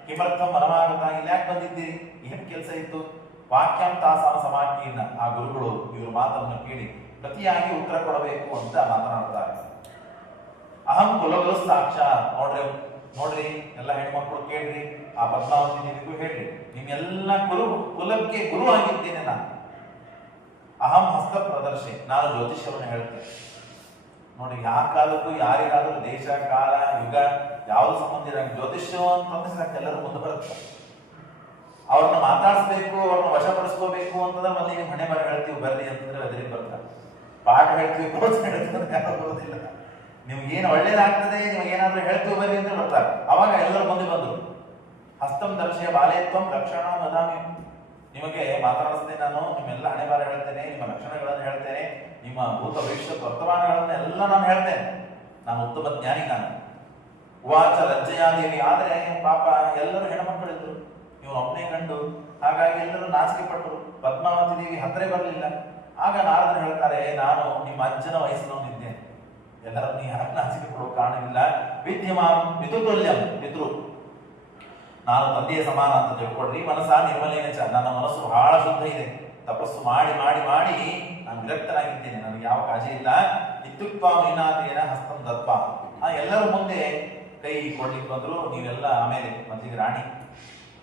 ಕಿಮರ್ಥಂ ಮನಮಾಗತ, ಇಲ್ಲಿ ಯಾಕೆ ಬಂದಿದ್ದೀರಿ, ಏನ್ ಕೆಲಸ ಇತ್ತು. ವಾಕ್ಯಂ ತಾಸಾಮ ಸಮಾಕೀರ್ಣ. ಆ ಗುರುಗಳು ಇವರು ಮಾತನ್ನು ಕೇಳಿ ಪ್ರತಿಯಾಗಿ ಉತ್ತರ ಕೊಡಬೇಕು ಅಂತ ಮಾತನಾಡ್ತಾರೆ. ಅಹಂ ಕುಲಗುರು ಸಾಕ್ಷಾತ್. ನೋಡ್ರಿ ಎಲ್ಲ ಹೆಣ್ಮಕ್ಳು ಕೇಳ್ರಿ, ಆ ಪದ್ಮಾವತಿ ದೇವಿಗೂ ಹೇಳ್ರಿ, ನಿಮ್ಮೆಲ್ಲ ಕುಲಕ್ಕೆ ಗುರು ಆಗಿದ್ದೇನೆ ನಾನು. ಅಹಂ ಹಸ್ತ ಪ್ರದರ್ಶಿ, ನಾನು ಜ್ಯೋತಿಷ್ಯವನ್ನು ಹೇಳ್ತೇನೆ. ನೋಡಿ, ಯಾವ ಕಾಲಕ್ಕೂ ಯಾರಿಗಾದ್ರೂ ದೇಶ ಕಾಲ ಯುಗ ಯಾವ್ದು ಸಂಬಂಧ ಇರ ಜ್ಯೋತಿಷ್ಯ ಅಂತಂದ್ರೆ ಸಾಕು ಎಲ್ಲರೂ ಮುಂದೆ ಬರುತ್ತೆ. ಅವ್ರನ್ನ ಮಾತಾಡಿಸ್ಬೇಕು, ಅವ್ರನ್ನ ವಶಪಡಿಸ್ಕೋಬೇಕು ಅಂತಂದ್ರೆ ಮೊದಲಿಗೆ ಮನೆ ಬರ ಹೇಳ್ತೀವಿ ಬರ್ರಿ ಅಂತಂದ್ರೆ ಎದುರಿಗೆ ಬರ್ತಾರೆ. ಪಾಠ ಹೇಳ್ತೀವಿ, ಪ್ರೋತ್ಸಾಹ ಹೇಳ್ತೀವಿ ಯಾರು ಬರೋದಿಲ್ಲ. ನಿಮ್ಗೆ ಏನು ಒಳ್ಳೇದಾಗ್ತದೆ, ನಿಮ್ಗೆ ಏನಾದ್ರೂ ಹೇಳ್ತೀವಿ ಬರ್ರಿ ಅಂತ ಬರ್ತಾರೆ. ಅವಾಗ ಎಲ್ಲರೂ ಮುಂದೆ ಬಂದರು. ಹಸ್ತಂ ದರ್ಶಯ ಬಾಲೇತ್ವಂ ಲಕ್ಷಣ ವದಾಮಿ. ನಿಮಗೆ ಮಾತನಾಡಿಸ್ತೇನೆ ನಾನು, ನಿಮ್ಮೆಲ್ಲ ಹಣೆ ಬಾರ ಹೇಳ್ತೇನೆ, ನಿಮ್ಮ ಲಕ್ಷಣಗಳನ್ನು ಹೇಳ್ತೇನೆ, ನಿಮ್ಮ ಭೂತ ಭವಿಷ್ಯತ್ ವರ್ತಮಾನಗಳನ್ನ ಎಲ್ಲ ನಾನು ಹೇಳ್ತೇನೆ. ನಾನು ಉತ್ತಮ ಜ್ಞಾನಿ ನಾನು. ವಾಚ ಲಜ್ಜೆಯಾದೇವಿ. ಆದರೆ ಪಾಪ ಎಲ್ಲರೂ ಹೆಣ್ಮಕ್ಕಳಿದ್ರು, ಇವನು ಒಬ್ಬನೇ ಗಂಡು, ಹಾಗಾಗಿ ಎಲ್ಲರೂ ನಾಚಿಕೆ ಪಟ್ಟರು. ಪದ್ಮಾವತಿ ದೇವಿ ಹತ್ತಿರ ಬರಲಿಲ್ಲ. ಆಗ ನಾರದರು ಹೇಳ್ತಾರೆ, ನಾನು ನಿಮ್ಮ ಅಜ್ಜನ ವಯಸ್ಸಿನವನಿದ್ದೇನೆ, ಎಲ್ಲರನ್ನು ಯಾರು ನಾಚಿಕೆ ಪಡುವ ಕಾರಣವಿಲ್ಲ. ವಿದ್ಯಮಾನ್ ಪಿತೃತುಲ್ಯಂ, ಪಿತೃ ನಾನು ತಂದೆಯ ಸಮಾನ ಅಂತ ತಿಳ್ಕೊಡ್ರಿ. ಮನಸ್ಸ ನಿರ್ಮಲೇನ ಚ, ನನ್ನ ಮನಸ್ಸು ಬಹಳ ಶುದ್ಧ ಇದೆ. ತಪಸ್ಸು ಮಾಡಿ ಮಾಡಿ ಮಾಡಿ ನಾನು ವಿರಕ್ತನಾಗಿದ್ದೇನೆ, ನನಗೆ ಯಾವ ಕಾಜಿ ಇಲ್ಲ. ಇತ್ಯುಕ್ತ ಮೀನಾಥೇನ ಹಸ್ತಂ ದತ್ವ. ಎಲ್ಲರೂ ಮುಂದೆ ಕೈ ಕೊಡ್ಲಿಕ್ಕೆ ಬಂದ್ರು. ನೀವೆಲ್ಲ ಆಮೇಲೆ ಮೊದಲಿಗೆ ರಾಣಿ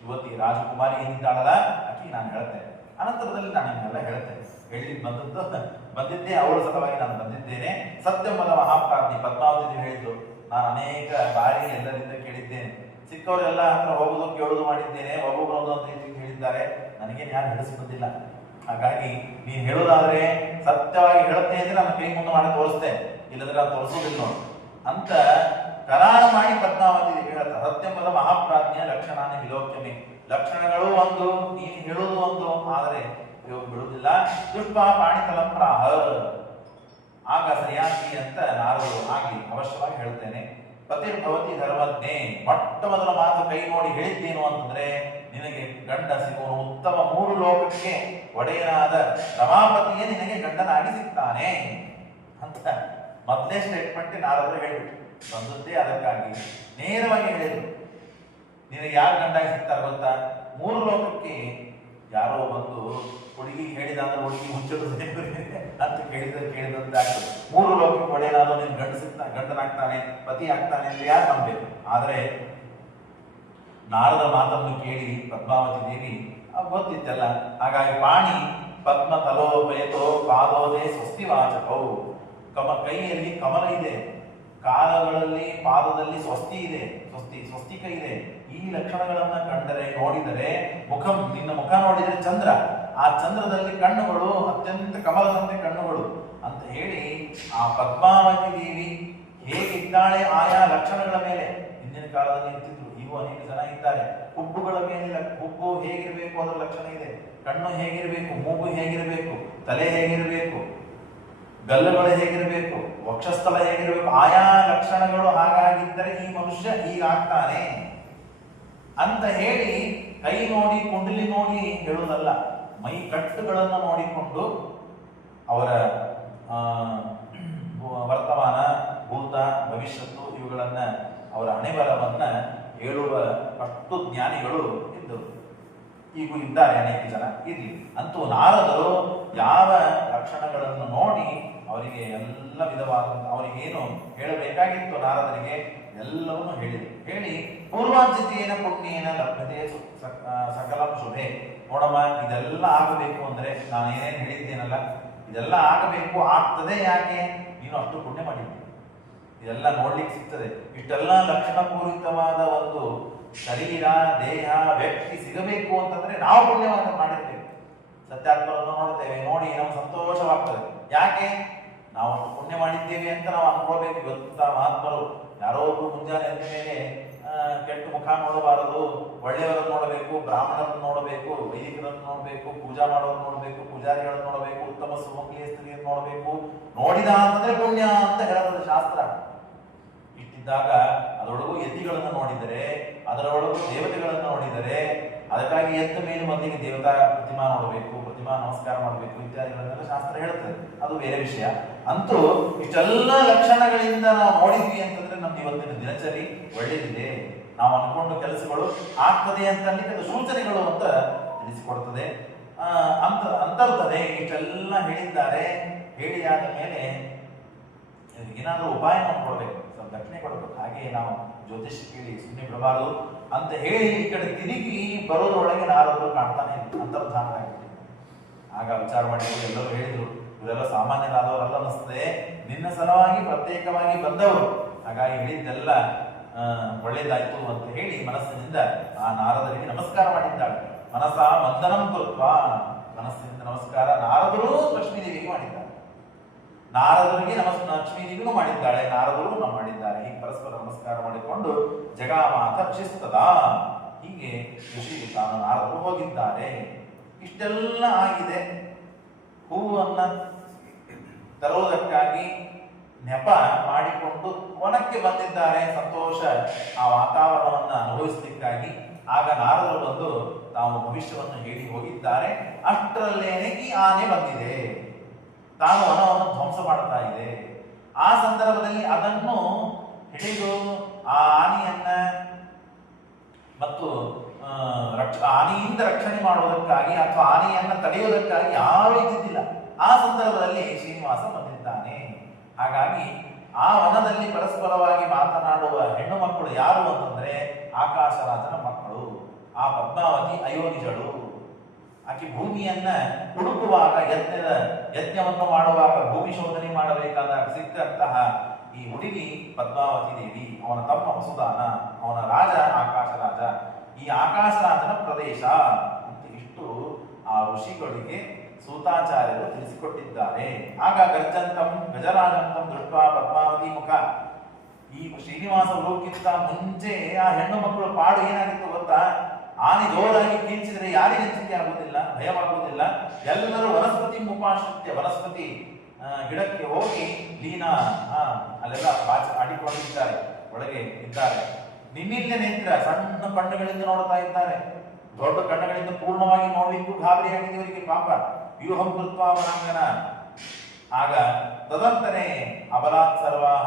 ಯುವತಿ ರಾಜಕುಮಾರಿ ಏನಿದ್ದಾಳಲ್ಲ ಆಕಿ ನಾನು ಹೇಳ್ತೇನೆ, ಅನಂತರದಲ್ಲಿ ನಾನು ನಿಮ್ಮೆಲ್ಲ ಹೇಳ್ತೇನೆ. ಹೇಳಿದ್ ಬಂದಿದ್ದೆ ಅವಳ ಸಲುವಾಗಿ ನಾನು ಬಂದಿದ್ದೇನೆ. ಸತ್ಯಂಬದ ಮಹಾಪ್ರಾಜ್ಞಿ ಪದ್ಮಾವತಿ ಹೇಳಿದ್ರು, ನಾನು ಅನೇಕ ಬಾರಿ ಎಲ್ಲರಿಂದ ಕೇಳಿದ್ದೇನೆ, ಸಿಕ್ಕವರೆಲ್ಲ ಹತ್ರ ಹೋಗುದು ಕೇಳುದು ಮಾಡಿದ್ದೇನೆ, ಒಬ್ಬೊಬ್ಬರು ಅಂತ ಹೇಳಿದ್ದಾರೆ, ನನಗೇನು ಯಾರು ಹೇಳಿಸ್ಬೋದಿಲ್ಲ. ಹಾಗಾಗಿ ನೀನು ಹೇಳೋದಾದ್ರೆ ಸತ್ಯವಾಗಿ ಹೇಳುತ್ತೆ ಅಂದ್ರೆ ನನ್ನ ಕೈ ಮುಂದೆ ಮಾಡಿ ತೋರಿಸ್ತೇನೆ, ಇಲ್ಲದ್ರೆ ನಾನು ತೋರಿಸೋದಿಲ್ಲ ನೋಡಿ ಅಂತ ಕರಾರ ಮಾಡಿ ಪದ್ಮಾವತಿ ಹೇಳ್ತಾರೆ. ಸತ್ಯಂಬದ ಮಹಾಪ್ರಾಜ್ಞ ಲಕ್ಷಣಾನೇ ವಿಲೋಕ್ಯಮೆ. ಲಕ್ಷಣಗಳು ಒಂದು, ನೀನು ಹೇಳುವುದು ಒಂದು, ಆದರೆ ಉಪಯೋಗ ಬಿಡುವುದಿಲ್ಲ. ದುಷ್ಟ ಪಾಣಿತಲಂಪ್ರಾಹ. ಆಗ ಸರಿಯಾಗಿ ಅಂತ ನಾರದರು ಆಗಲಿ ಅವಶ್ಯವಾಗಿ ಹೇಳ್ತೇನೆ. ಪತಿರ್ಭವತಿ ಧರ್ಮಜ್ಞೆ. ಮೊಟ್ಟ ಮೊದಲ ಮಾತು ಕೈ ನೋಡಿ ಹೇಳಿದ್ದೇನು ಅಂತಂದ್ರೆ, ನಿನಗೆ ಗಂಡ ಸಿಗುವನು ಉತ್ತಮ 3 ಲೋಕಕ್ಕೆ ಒಡೆಯನಾದ ರಮಾಪತಿಯೇ ನಿನಗೆ ಗಂಡನಾಗಿ ಸಿಗ್ತಾನೆ ಅಂತ ಮೊದಲೇ ಸ್ಟೇಟ್ಮೆಂಟ್ ನಾರದರು ಹೇಳಿಬಿಟ್ರು. ಬಂದದ್ದೇ ಅದಕ್ಕಾಗಿ ನೇರವಾಗಿ ಹೇಳಿದ್ರು, ನಿನಗೆ ಯಾರು ಗಂಡಾಗಿ ಸಿಗ್ತಾರೆ ಗೊತ್ತಾ, 3 ಲೋಕಕ್ಕೆ ಯಾರೋ ಬಂದು ಹುಡುಗಿ ಹೇಳಿದ ಅಂದ್ರೆ ಹುಡುಗಿ ಹುಚ್ಚರು ಅಂತ ಕೇಳಿದಂತಾಗ್ತದೆ. 3 ಲೋಕಕ್ಕೆ ಒಡೆಯನಾದ ನಿನ್ ಗಂಡನಾಗ್ತಾನೆ, ಪತಿ ಆಗ್ತಾನೆ ಅಂತ ಯಾರು ನಂಬಬೇಕು. ಆದ್ರೆ ನಾರದ ಮಾತನ್ನು ಕೇಳಿ ಪದ್ಮಾವತಿ ದೇವಿ ಗೊತ್ತಿತ್ತಲ್ಲ. ಹಾಗಾಗಿ ಪಾಣಿ ಪದ್ಮ ತಲೋಪೇತೋ ಪಾದೋದೇ ಸ್ವಸ್ತಿ ವಾಚಕವು. ಕೈಯಲ್ಲಿ ಕಮಲ ಇದೆ, ಕಾಲಗಳಲ್ಲಿ ಪಾದದಲ್ಲಿ ಸ್ವಸ್ತಿ ಇದೆ, ಸ್ವಸ್ತಿಕ ಇದೆ. ಈ ಲಕ್ಷಣಗಳನ್ನ ಕಂಡರೆ ನೋಡಿದರೆ ನಿನ್ನ ಮುಖ ನೋಡಿದರೆ ಚಂದ್ರ, ಆ ಚಂದ್ರದಲ್ಲಿ ಕಣ್ಣುಗಳು ಅತ್ಯಂತ ಕಮಲದಂತೆ ಕಣ್ಣುಗಳು ಅಂತ ಹೇಳಿ ಆ ಪದ್ಮಾವತಿ ದೇವಿ ಹೇಗಿದ್ದಾಳೆ ಆಯಾ ಲಕ್ಷಣಗಳ ಮೇಲೆ ಹಿಂದಿನ ಕಾಲದಲ್ಲಿ ಇರ್ತಿದ್ರು. ಇವು ಅನೇಕ ಜನ ಇದ್ದಾರೆ. ಹುಬ್ಬುಗಳ ಮೇಲೆ ಹುಬ್ಬು ಹೇಗಿರಬೇಕು ಅದರ ಲಕ್ಷಣ ಇದೆ, ಕಣ್ಣು ಹೇಗಿರಬೇಕು, ಮೂಗು ಹೇಗಿರಬೇಕು, ತಲೆ ಹೇಗಿರಬೇಕು, ಗಲ್ಲುಗಳು ಹೇಗಿರಬೇಕು, ವಕ್ಷಸ್ಥಳ ಹೇಗಿರಬೇಕು, ಆಯಾ ಲಕ್ಷಣಗಳು ಹಾಗಾಗಿದ್ದರೆ ಈ ಮನುಷ್ಯ ಹೀಗಾಗ್ತಾನೆ ಅಂತ ಹೇಳಿ ಕೈ ನೋಡಿ ಕುಂಡಲಿ ನೋಡಿ ಹೇಳುವುದಲ್ಲ. ಮೈ ಕಟ್ಟುಗಳನ್ನು ನೋಡಿಕೊಂಡು ಅವರ ವರ್ತಮಾನ, ಭೂತ, ಭವಿಷ್ಯತ್ತು ಇವುಗಳನ್ನ ಅವರ ಹಣೆಬರವನ್ನ ಹೇಳುವ ಅಷ್ಟು ಜ್ಞಾನಿಗಳು ಇದ್ದರು. ಈಗೂ ಇದ್ದಾರೆ ಅನೇಕ ಜನ, ಇರಲಿ. ಅಂತೂ ನಾರದರು ಯಾವ ಲಕ್ಷಣಗಳನ್ನು ನೋಡಿ ಅವರಿಗೆ ಎಲ್ಲ ವಿಧವಾದ ಅವರಿಗೇನು ಹೇಳಬೇಕಾಗಿತ್ತು ನಾರದರಿಗೆ ಎಲ್ಲವನ್ನು ಹೇಳಿ ಪೂರ್ವಾಂಚಿತೇನ ಪುಣ್ಯೇನ ಲಭ್ಯತೆ ಸಕಲಂ ಶುಭೆ. ನೋಡಮ್ಮ, ಇದೆಲ್ಲ ಆಗಬೇಕು ಅಂದ್ರೆ ನಾನು ಏನೇನು ಹೇಳಿದ್ದೇನಲ್ಲ, ಇದೆಲ್ಲ ಆಗಬೇಕು, ಆಗ್ತದೆ. ಯಾಕೆ? ನೀನು ಅಷ್ಟು ಪುಣ್ಯ ಮಾಡಿದ್ದೆ, ಇದೆಲ್ಲ ನೋಡ್ಲಿಕ್ಕೆ ಸಿಗ್ತದೆ. ಇಷ್ಟೆಲ್ಲ ಲಕ್ಷಣಪೂರಿತವಾದ ಒಂದು ಶರೀರ, ದೇಹ, ವ್ಯಕ್ತಿ ಸಿಗಬೇಕು ಅಂತಂದ್ರೆ ನಾವು ಪುಣ್ಯವನ್ನು ಮಾಡಿರ್ತೇವೆ. ಸತ್ಯಾತ್ಮರನ್ನು ನೋಡ್ತೇವೆ, ನೋಡಿ ನಮ್ಗೆ ಸಂತೋಷವಾಗ್ತದೆ. ಯಾಕೆ? ನಾವು ಅಷ್ಟು ಪುಣ್ಯ ಮಾಡಿದ್ದೇವೆ ಅಂತ ನಾವು ಅನ್ಕೊಳ್ಬೇಕು. ಇವತ್ತ ಮಹಾತ್ಮರು ಯಾರೋ ಮುಂಜಾನೆ ಅಂದ ಮೇಲೆ ಕೆಟ್ಟ ಮುಖ ನೋಡಬಾರದು, ಒಳ್ಳೆಯವರನ್ನು ನೋಡಬೇಕು, ಬ್ರಾಹ್ಮಣರನ್ನು ನೋಡಬೇಕು, ವೈದಿಕರನ್ನು ನೋಡಬೇಕು, ಪೂಜಾ ಮಾಡೋರನ್ನು ನೋಡಬೇಕು, ಪೂಜಾರಿಗಳನ್ನು ನೋಡಬೇಕು, ಉತ್ತಮ ಸುಮಂಗಲಿಯ ಸ್ತ್ರೀಯನ್ನು ನೋಡಬೇಕು. ನೋಡಿದ ಅಂತಂದ್ರೆ ಪುಣ್ಯ ಅಂತ ಹೇಳೋದು ಶಾಸ್ತ್ರ. ಇಷ್ಟಿದ್ದಾಗ ಅದರೊಳಗೂ ಯತಿಗಳನ್ನು ನೋಡಿದರೆ, ಅದರೊಳಗೂ ದೇವತೆಗಳನ್ನು ನೋಡಿದರೆ, ಅದಕ್ಕಾಗಿ ಎದ್ದ ಮೇಲೆ ಮೊದಲಿಗೆ ದೇವತಾ ಪ್ರತಿಮಾ ನೋಡಬೇಕು, ಪ್ರತಿಮಾ ನಮಸ್ಕಾರ ಮಾಡಬೇಕು ಇತ್ಯಾದಿಗಳನ್ನೆಲ್ಲ ಶಾಸ್ತ್ರ ಹೇಳುತ್ತದೆ. ಅದು ಬೇರೆ ವಿಷಯ. ಅಂತೂ ಇಷ್ಟೆಲ್ಲ ಲಕ್ಷಣಗಳಿಂದ ನಾವು ನೋಡಿದ್ವಿ ಅಂತಂದ್ರೆ ನಮ್ದು ಇವತ್ತಿನ ದಿನಚರಿ ಒಳ್ಳೇದಿದೆ, ನಾವು ಅನ್ಕೊಂಡು ಕೆಲಸಗಳು ಆಗ್ತದೆ ಅಂತ ಅದು ಸೂಚನೆಗಳು ಅಂತ ತಿಳಿಸಿಕೊಡ್ತದೆ. ಅಂತರ್ತದೆ. ಇಷ್ಟೆಲ್ಲ ಹೇಳಿದ್ದಾರೆ. ಹೇಳಿ ಆದ ಮೇಲೆ ಏನಾದರೂ ಉಪಾಯ ಕೊಡ್ಬೇಕು, ಸ್ವಲ್ಪ ದಕ್ಷಿಣೆ ಕೊಡಬೇಕು. ಹಾಗೆ ನಾವು ಜ್ಯೋತಿಷ್ ಕೇಳಿ ಸುಮ್ಮನೆ ಬಿಡಬಾರದು ಅಂತ ಹೇಳಿ ಈ ಕಡೆ ತಿರುಗಿ ಬರೋದ್ರೊಳಗೆ ನಾರದರು ಕಾಣ್ತಾನೆ ಅಂತರ್ಧಾನ ಆಗಿದೆ. ಆಗ ವಿಚಾರ ಮಾಡಿದ್ರು, ಎಲ್ಲರೂ ಹೇಳಿದ್ರು, ಇವರೆಲ್ಲ ಸಾಮಾನ್ಯರಾದವರಲ್ಲ ಅನ್ನಿಸ್ತದೆ, ನಿನ್ನ ಸಲುವಾಗಿ ಪ್ರತ್ಯೇಕವಾಗಿ ಬಂದವರು, ಹಾಗಾಗಿ ಹೇಳಿದ್ದೆಲ್ಲ ಒಳ್ಳೇದಾಯ್ತು ಅಂತ ಹೇಳಿ ಮನಸ್ಸಿನಿಂದ ಆ ನಾರದರಿಗೆ ನಮಸ್ಕಾರ ಮಾಡಿದ್ದಾಳೆ. ಮನಸ ವಂದನಂ ಕೃತ್ವ, ಮನಸ್ಸಿನಿಂದ ನಮಸ್ಕಾರ ನಾರದರು ಲಕ್ಷ್ಮೀದೇವಿಗೆ ಮಾಡಿದ್ದಾರೆ, ನಾರದರಿಗೆ ಲಕ್ಷ್ಮೀದೇವಿಗೂ ಮಾಡಿದ್ದಾಳೆ, ನಾರದರು ಮಾಡಿದ್ದಾರೆ. ಹೀಗೆ ಪರಸ್ಪರ ನಮಸ್ಕಾರ ಮಾಡಿಕೊಂಡು ಜಗಾಮಾತ ರಕ್ಷಿಸ್ತದ. ಹೀಗೆ ಋಷಿ ತಾನು ನಾರದರು ಹೋಗಿದ್ದಾರೆ. ಇಷ್ಟೆಲ್ಲ ಆಗಿದೆ. ಹೂವನ್ನ ತರುವುದಕ್ಕಾಗಿ ನೆಪ ಮಾಡಿಕೊಂಡು ವನಕ್ಕೆ ಬಂದಿದ್ದಾರೆ. ಸಂತೋಷ ಆ ವಾತಾವರಣವನ್ನು ಅನುಭವಿಸಲಿಕ್ಕಾಗಿ. ಆಗ ನಾರದರು ಬಂದು ತಾವು ಭವಿಷ್ಯವನ್ನು ಹೇಳಿ ಹೋಗಿದ್ದಾರೆ. ಅಷ್ಟರಲ್ಲೇನೆ ಈ ಆನೆ ಬಂದಿದೆ, ತಾನು ವನವನ್ನು ಧ್ವಂಸ ಮಾಡ್ತಾ ಇದೆ. ಆ ಸಂದರ್ಭದಲ್ಲಿ ಅದನ್ನು ಹಿಡಿದು ಆ ಆನೆಯನ್ನ ಮತ್ತು ಆನೆಯಿಂದ ರಕ್ಷಣೆ ಮಾಡುವುದಕ್ಕಾಗಿ ಅಥವಾ ಆನೆಯನ್ನ ತಡೆಯುವುದಕ್ಕಾಗಿ ಯಾರೂ ಇದ್ದಿದ್ದಿಲ್ಲ. ಆ ಸಂದರ್ಭದಲ್ಲಿ ಶ್ರೀನಿವಾಸ ಬಂದಿದ್ದಾನೆ. ಹಾಗಾಗಿ ಆ ವನದಲ್ಲಿ ಪರಸ್ಪರವಾಗಿ ಮಾತನಾಡುವ ಹೆಣ್ಣು ಮಕ್ಕಳು ಯಾರು ಅಂತಂದ್ರೆ ಆಕಾಶರಾಜನ ಮಕ್ಕಳು. ಆ ಪದ್ಮಾವತಿ ಅಯೋನಿಜಳು. ಆಕೆ ಭೂಮಿಯನ್ನ ಹುಡುಕುವಾಗ ಯಜ್ಞವನ್ನು ಮಾಡುವಾಗ ಭೂಮಿ ಶೋಧನೆ ಮಾಡಬೇಕಾದಾಗ ಸಿಕ್ಕಂತಹ ಈ ಹುಡುಗಿ ಪದ್ಮಾವತಿ ದೇವಿ, ಅವನ ತಮ್ಮ ವಸುದಾನ, ಅವನ ರಾಜ ಆಕಾಶರಾಜ. ಈ ಆಕಾಶರಾಜನ ಪ್ರದೇಶ ಅಂತ ಇಷ್ಟು ಆ ಋಷಿಗಳಿಗೆ ಸೂತಾಚಾರ್ಯರು ತಿಳಿಸಿಕೊಟ್ಟಿದ್ದಾರೆ. ಆಗ ಗರ್ಜಂತಂ ಗಜರಾಜಂತಂ ದೃಷ್ಟ ಪದ್ಮಾವತಿ ಮುಖ. ಈ ಶ್ರೀನಿವಾಸ ಬರೋಕ್ಕಿಂತ ಮುಂಚೆ ಆ ಹೆಣ್ಣು ಮಕ್ಕಳು ಪಾಡು ಏನಾಗಿತ್ತು ಗೊತ್ತಾ? ಆನೆ ಜೋರಾಗಿ ಕೀಳ್ಚಿದ್ರೆ ಯಾರಿಗೆ ಚಿಂತೆ ಆಗುವುದಿಲ್ಲ, ಭಯವಾಗುವುದಿಲ್ಲ. ಎಲ್ಲರೂ ವನಸ್ಪತಿ ಉಪಾಶ್ರಿತ್ಯ, ವನಸ್ಪತಿ ಗಿಡಕ್ಕೆ ಹೋಗಿ ಲೀನಾ ಅಲ್ಲೆಲ್ಲ ಆಡಿಕೊಂಡಿದ್ದಾರೆ, ಒಳಗೆ ಇದ್ದಾರೆ. ನಿನ್ನಿಲ್ಲೇ ನಿಂತ್ರ ಸಣ್ಣ ಕಣ್ಣುಗಳಿಂದ ನೋಡ್ತಾ ಇದ್ದಾರೆ. ದೊಡ್ಡ ಕಣ್ಣುಗಳಿಂದ ಪೂರ್ಣವಾಗಿ ನೋಡ್ಲಿಕ್ಕೂ ಗಾಬರಿ ಆಗಿದೆ ಇವರಿಗೆ ಪಾಪ. ವ್ಯೂಹಂ ಕೃತ್ವ ವನಾಂಗನ. ಆಗ ತದಂತರೇ ಅಬಲಾತ್ ಸರ್ವಾಹ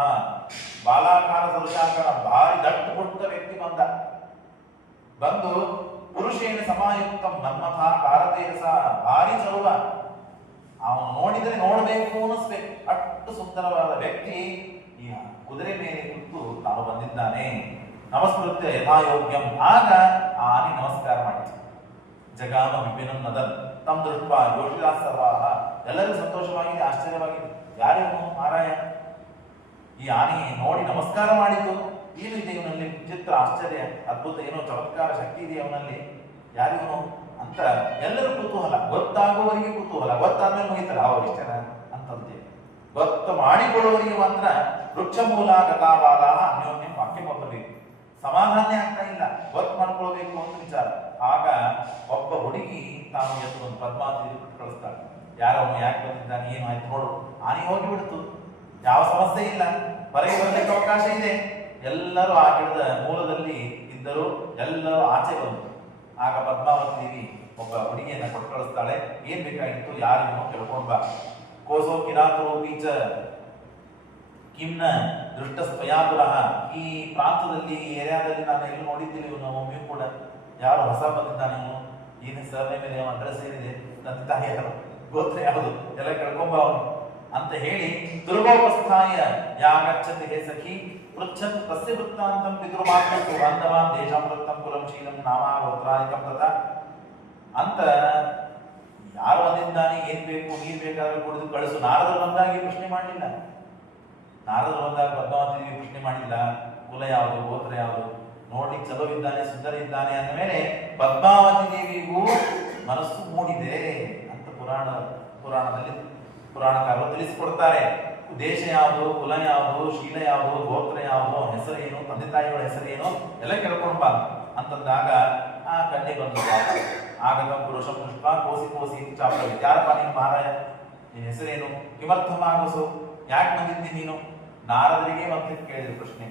ಬಾಲಾಕಾರ ಸರುಷಾಕರ, ಭಾರಿ ದಟ್ಟು ಪುಟ್ಟ ವ್ಯಕ್ತಿ ಬಂದು ಪುರುಷೇನ ಸಮಾಯುಕ್ತ ಮನ್ಮಥ ಕಾರತೇರಸ, ಭಾರಿ ಚಲುವ. ಅವನು ನೋಡಿದರೆ ನೋಡಬೇಕು ಅನ್ನಿಸ್ಬೇಕು, ಅಷ್ಟು ಸುಂದರವಾದ ವ್ಯಕ್ತಿ ಈ ಕುದುರೆ ಮೇಲೆ ಕುತ್ತು ತಾನು ಬಂದಿದ್ದಾನೆ. ನಮಸ್ಕೃತ್ಯ ಯಥಾಯೋಗ್ಯಂ. ಆಗ ಆ ಆನೆ ನಮಸ್ಕಾರ ಮಾಡಿತು. ಜಗಾಮ ವಿಪಿನಂ ನದನ್ ತಮ್ ದೃಷ್ಟ ಯೋಷಿರಾಸ್ ಸರ್ವಾಹ. ಎಲ್ಲರಿಗೂ ಸಂತೋಷವಾಗಿದೆ, ಆಶ್ಚರ್ಯವಾಗಿದೆ. ಯಾರೇನು ಮಾರಾಯ, ಈ ಆನೆ ನೋಡಿ ನಮಸ್ಕಾರ ಮಾಡಿತು. ಏನು ಇದೆ ಇವನಲ್ಲಿ ಚಿತ್ರ, ಆಶ್ಚರ್ಯ, ಅದ್ಭುತ, ಏನೋ ಚಮತ್ಕಾರ ಶಕ್ತಿ ಇದೆ ಅವನಲ್ಲಿ, ಯಾರಿಗೂ ಅಂತ ಎಲ್ಲರೂ ಕುತೂಹಲ. ಗೊತ್ತಾಗುವವರಿಗೆ ಕುತೂಹಲ, ಗೊತ್ತಾದ್ಮೇಲೆ ಮುಗಿತಾರೆ ಅವ್ರು ಇಷ್ಟನ ಅಂತಂತೆ. ಗೊತ್ತು ಮಾಡಿಕೊಳ್ಳುವವರಿಗೆ ಮಾತ್ರ ವೃಕ್ಷ ಮೂಲ ಗತಾವಾದ ಅನ್ಯೋನ್ಯ ವಾಕ್ಯ ಬರಬೇಕು. ಸಮಾಧಾನ ಆಗ್ತಾ ಇಲ್ಲ, ಗೊತ್ತು ಮಾಡ್ಕೊಳ್ಬೇಕು ಅಂತ ವಿಚಾರ. ಆಗ ಒಬ್ಬ ಹುಡುಗಿ ತಾನು ಎದ್ದು ಒಂದು ಪದ್ಮಾವತಿ ಕಳಿಸ್ತಾಳೆ. ಯಾರವನು ಯಾಕೆ ಬಂದಿದ್ದಾನೆ, ಏನು ಆಯ್ತು ನೋಡು. ಆನೆ ಹೋಗಿಬಿಡ್ತು, ಯಾವ ಸಮಸ್ಯೆ ಇಲ್ಲ, ಹೊರಗೆ ಬರಲಿಕ್ಕೆ ಅವಕಾಶ ಇದೆ. ಎಲ್ಲರೂ ಆ ಗಿಡದ ಮೂಲದಲ್ಲಿ ಇದ್ದರು, ಎಲ್ಲರೂ ಆಚೆ ಬಂದರು. ಆಗ ಪದ್ಮಾವತಿ ದೇವಿ ಒಬ್ಬ ಹುಡುಗಿಯನ್ನ ಕೊಟ್ಟು ಕಳಿಸ್ತಾಳೆ. ಏನ್ ಬೇಕಾಗಿತ್ತು, ಯಾರಿಗೂ ಕೇಳ್ಕೊಂಡ್ ಬಾ. ಕೋಸೋ ಕಿರಾತರೋಪೀಚ ಕಿಮ್ನ ದೃಷ್ಟ ಸ್ವಯಾಪುರಃ. ಈ ಪ್ರಾಂತದಲ್ಲಿ ಈ ಏರಿಯಾದಲ್ಲಿ ನಾನು ಎಲ್ಲಿ ನೋಡಿದ್ದೀನಿ ಇವನು ಒಮ್ಮೆಯೂ ಕೂಡ. ಯಾರು ಹೊಸ ಬಂದಿದ್ದಾನೆ ಇವನು, ಏನ್ ಸರ್ನೇ ಮೇಲೆ ಅಡ್ರೆಸ್ ಏನಿದೆ, ತಂದೆ ತಾಯಿ ಯಾರು, ಗೋತ್ರ ಯಾವುದು ಎಲ್ಲ ಕೇಳ್ಕೊಂಬ ಅವನು ಅಂತ ಹೇಳಿ ದುರ್ಗೋಪಸ್ಥಾಯ ಯಾಗಚ್ಚತಿ ಹೇ ಸಖಿ ಪೃಚ್ಛನ್ ತಸ್ಯ ವೃತ್ತಾಂತಂ ಪಿತೃಮಾತೃ ಬಾಂಧವಾನ್ ದೇಶಾಂ ವೃತ್ತಂ ಕುಲಂ ಶೀಲಂ ನಾಮ ಗೋತ್ರಾದಿಕಂ ತಥಾ ಅಂತ ಯಾರು ಬಂದಿದ್ದಾನೆ, ಏನ್ ಬೇಕು, ನೀರ್ ಬೇಕಾದ್ರೆ ಕುಡಿದು ಕಳಿಸು. ನಾರದರು ಬಂದಾಗ ಪ್ರಶ್ನೆ ಮಾಡಲಿಲ್ಲ. ನಾರದರು ಬಂದಾಗ ಪದ್ಮಾವತಿ ದೇವಿ ಪ್ರಶ್ನೆ ಮಾಡಿಲ್ಲ, ಕುಲ ಯಾವುದು, ಗೋತ್ರ ಯಾವುದು, ನೋಡ್ಲಿಕ್ಕೆ ಚಲೋ ಇದ್ದಾನೆ, ಸುಂದರ ಇದ್ದಾನೆ ಅಂದ ಮೇಲೆ ಪದ್ಮಾವತಿ ದೇವಿಗೂ ಮನಸ್ಸು ಮೂಡಿದೆ ಅಂತ ಪುರಾಣದಲ್ಲಿ ಪುರಾಣಕಾರರು ತಿಳಿಸಿಕೊಡ್ತಾರೆ. ದೇಶ ಯಾವುದು, ಕುಲ ಯಾವುದು, ಶೀಲ ಯಾವುದು, ಗೋತ್ರ ಯಾವುದು, ಹೆಸರೇನು, ತಂದೆ ತಾಯಿಗಳ ಹೆಸರೇನು ಎಲ್ಲ ಕೇಳ್ಕೊಂಡ್ ಬಾ ಅಂತಂದಾಗ ಆ ಕನ್ಯೆ ಬಂದು ಆಗತ ಪುರುಷ ಪುಷ್ಪ ಕೋಸಿ ಕೋಸಿ ಚಾಪ ಯಾರಪ್ಪ ನೀನು ಮಹಾರಾಯ, ನಿನ್ನ ಹೆಸರೇನು, ಕಿಮರ್ಥಮ ಆಗಸು, ಯಾಕೆ ಬಂದಿದ್ದಿ ನೀನು? ನಾರದರಿಗೆ ಮತ್ತೆ ಕೇಳಿದ ಪ್ರಶ್ನೆ,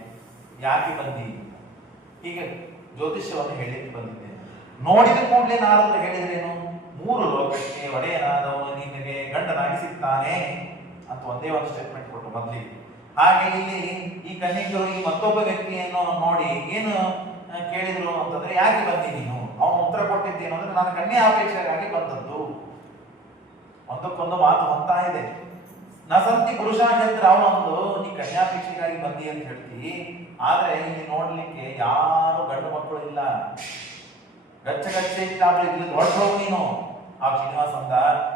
ಯಾಕೆ ಬಂದಿ? ಹೀಗೆ ಜ್ಯೋತಿಷ್ಯವನ್ನು ಹೇಳಲಿಕ್ಕೆ ಬಂದಿದ್ದೇನೆ. ನೋಡಿದ ಕೂಡಲೇ ನಾರದರು ಹೇಳಿದ್ರೇನು, 3 ಲೋಕಕ್ಕೆ ಒಡೆಯನಾದವನು ನಿನಗೆ ಗಂಡನಾಗಿ ಸಿಗ್ತಾನೆ ಅಂತ ಒಂದೇ ಒಂದು ಸ್ಟೇಟ್ಮೆಂಟ್ ಕೊಟ್ಟು ಮೊದಲಿಗೆ. ಹಾಗೆ ಇಲ್ಲಿ ಈ ಕನ್ಯಕರು ಈ ಮತ್ತೊಬ್ಬ ವ್ಯಕ್ತಿಯನ್ನು ನೋಡಿ ಏನು ಕೇಳಿದ್ರು ಅಂತಂದ್ರೆ, ಯಾಕೆ ಬಂದಿ ನೀನು? ಅವನು ಉತ್ತರ ಕೊಟ್ಟಿದ್ದೇನು ಅಂದ್ರೆ, ನಾನು ಕನ್ಯಾ ಅಪೇಕ್ಷೆಗಾಗಿ ಬಂದದ್ದು. ಒಂದಕ್ಕೊಂದು ಮಾತು ಹೊಂತಾ ಇದೆ. ನಸಂತಿ ಪುರುಷ ಕ್ಷೇತ್ರ ಅವನೊಂದು, ನೀ ಕನ್ಯಾಪೇಕ್ಷೆಗಾಗಿ ಬಂದಿ ಅಂತ ಹೇಳ್ತಿ, ಆದ್ರೆ ಇಲ್ಲಿ ನೋಡ್ಲಿಕ್ಕೆ ಯಾರು ಗಂಡು ಮಕ್ಕಳು ಇಲ್ಲ. ಗಚ್ಚೆ ಇಲ್ಲಿ ಹೊರಟೋಗು ನೀನು. ಆ ಶ್ರೀನಿವಾಸ ಅಂದ,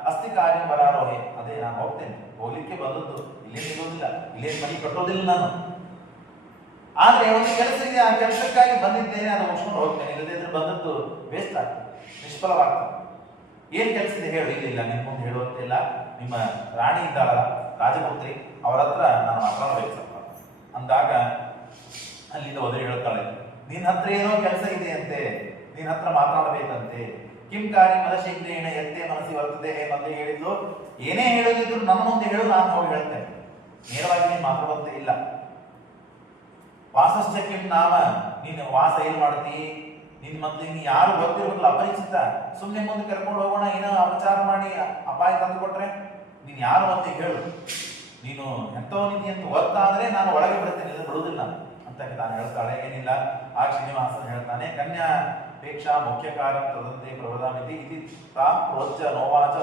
ಅಸ್ತಿ ಕಾರ್ಯ ಬರಾರೋಹೆ, ಅದೇ ನಾನು ಹೋಗ್ತೇನೆ, ಹೋಗ್ಲಿಕ್ಕೆ ಬಂದದ್ದು, ಇಲ್ಲೇನು ಇರೋದಿಲ್ಲ, ಇಲ್ಲೇನು ಮನೆ ಕಟ್ಟೋದಿಲ್ಲ ನಾನು, ಆದ್ರೆ ಒಂದು ಕೆಲಸ ಇದೆ, ಆ ಕೆಲಸಕ್ಕಾಗಿ ಬಂದಿದ್ದೇನೆ, ಅದು ಮುಗಿಸ್ಕೊಂಡು ಹೋಗ್ತೇನೆ, ಇಲ್ಲದಿದ್ರೆ ಬಂದದ್ದು ವೇಸ್ಟ್ ಆಗ್ತದೆ, ನಿಷ್ಫಲವಾಗ್ತದೆ. ಏನ್ ಕೆಲಸ ಇದೆ ಹೇಳು? ಇಲ್ಲ ನಿನ್ ಮುಂದೆ ಹೇಳುವಂತಿಲ್ಲ, ನಿಮ್ಮ ರಾಣಿ ಇದ್ದಾಳಲ್ಲ ರಾಜಪುತ್ರಿ, ಅವರ ಹತ್ರ ನಾನು ಮಾತಾಡಬೇಕು ಅಂದಾಗ ಅಲ್ಲಿಂದ ಒದರಿ ಹೇಳ್ತಾಳೆ, ನಿನ್ನ ಹತ್ರ ಏನೋ ಕೆಲಸ ಇದೆ ಅಂತೆ, ನಿನ್ನ ಹತ್ರ ಮಾತಾಡಬೇಕಂತೆ. ಕಿಂ ಕಾರ್ಯ ಮದಶೀಘ್ರೇಣ ಎತ್ತೆ ಮನಸ್ಸಿ ಬರ್ತದೆ ಮೊದಲೇ ಹೇಳಿದ್ದು, ಏನೇ ಹೇಳೋದಿದ್ರು ನನ್ನ ಮುಂದೆ ಹೇಳು, ನಾನು ಹೋಗಿ ಹೇಳ್ತೇನೆ, ನೇರವಾಗಿ ನೀನು ಮಾತಾಡುವಂತೆ ಇಲ್ಲ. ವಾಸಶ್ಚ ಕಿಂ ನಾಮ, ನೀನು ವಾಸ ಏನ್ ಮಾಡ್ತಿ, ನಿನ್ ಮೊದ್ಲು ನೀನು ಯಾರು ಗೊತ್ತಿರೋದಿಲ್ಲ, ಅಪರಿಚಿತ, ಸುಮ್ಮನೆ ಮುಂದೆ ಕರ್ಕೊಂಡು ಹೋಗೋಣ, ಏನೋ ಅಪಚಾರ ಮಾಡಿ ಅಪಾಯ ತಂದು ಕೊಟ್ರೆ, ನೀನ್ ಯಾರು ಅಂತ ಹೇಳು, ನೀನು ಎಂತೋ ನಿಧಿ ಅಂತ ಗೊತ್ತಾದ್ರೆ ನಾನು ಒಳಗೆ ಬಿಡ್ತೇನೆ, ಇಲ್ಲ ಬಿಡುವುದಿಲ್ಲ ಅಂತ ತಾನು ಹೇಳ್ತಾಳೆ. ಏನಿಲ್ಲ, ಆ ಶ್ರೀನಿವಾಸನ್ ಹೇಳ್ತಾನೆ, ಕನ್ಯಾ ಅಪೇಕ್ಷಾ ಮುಖ್ಯ ಕಾರ್ಯ ತದಂತೆ ಪ್ರವದಾಮಿತಿ ಇತಿ ತಾಂ ಪ್ರೋಚ್ಚ ನೋವಾಚ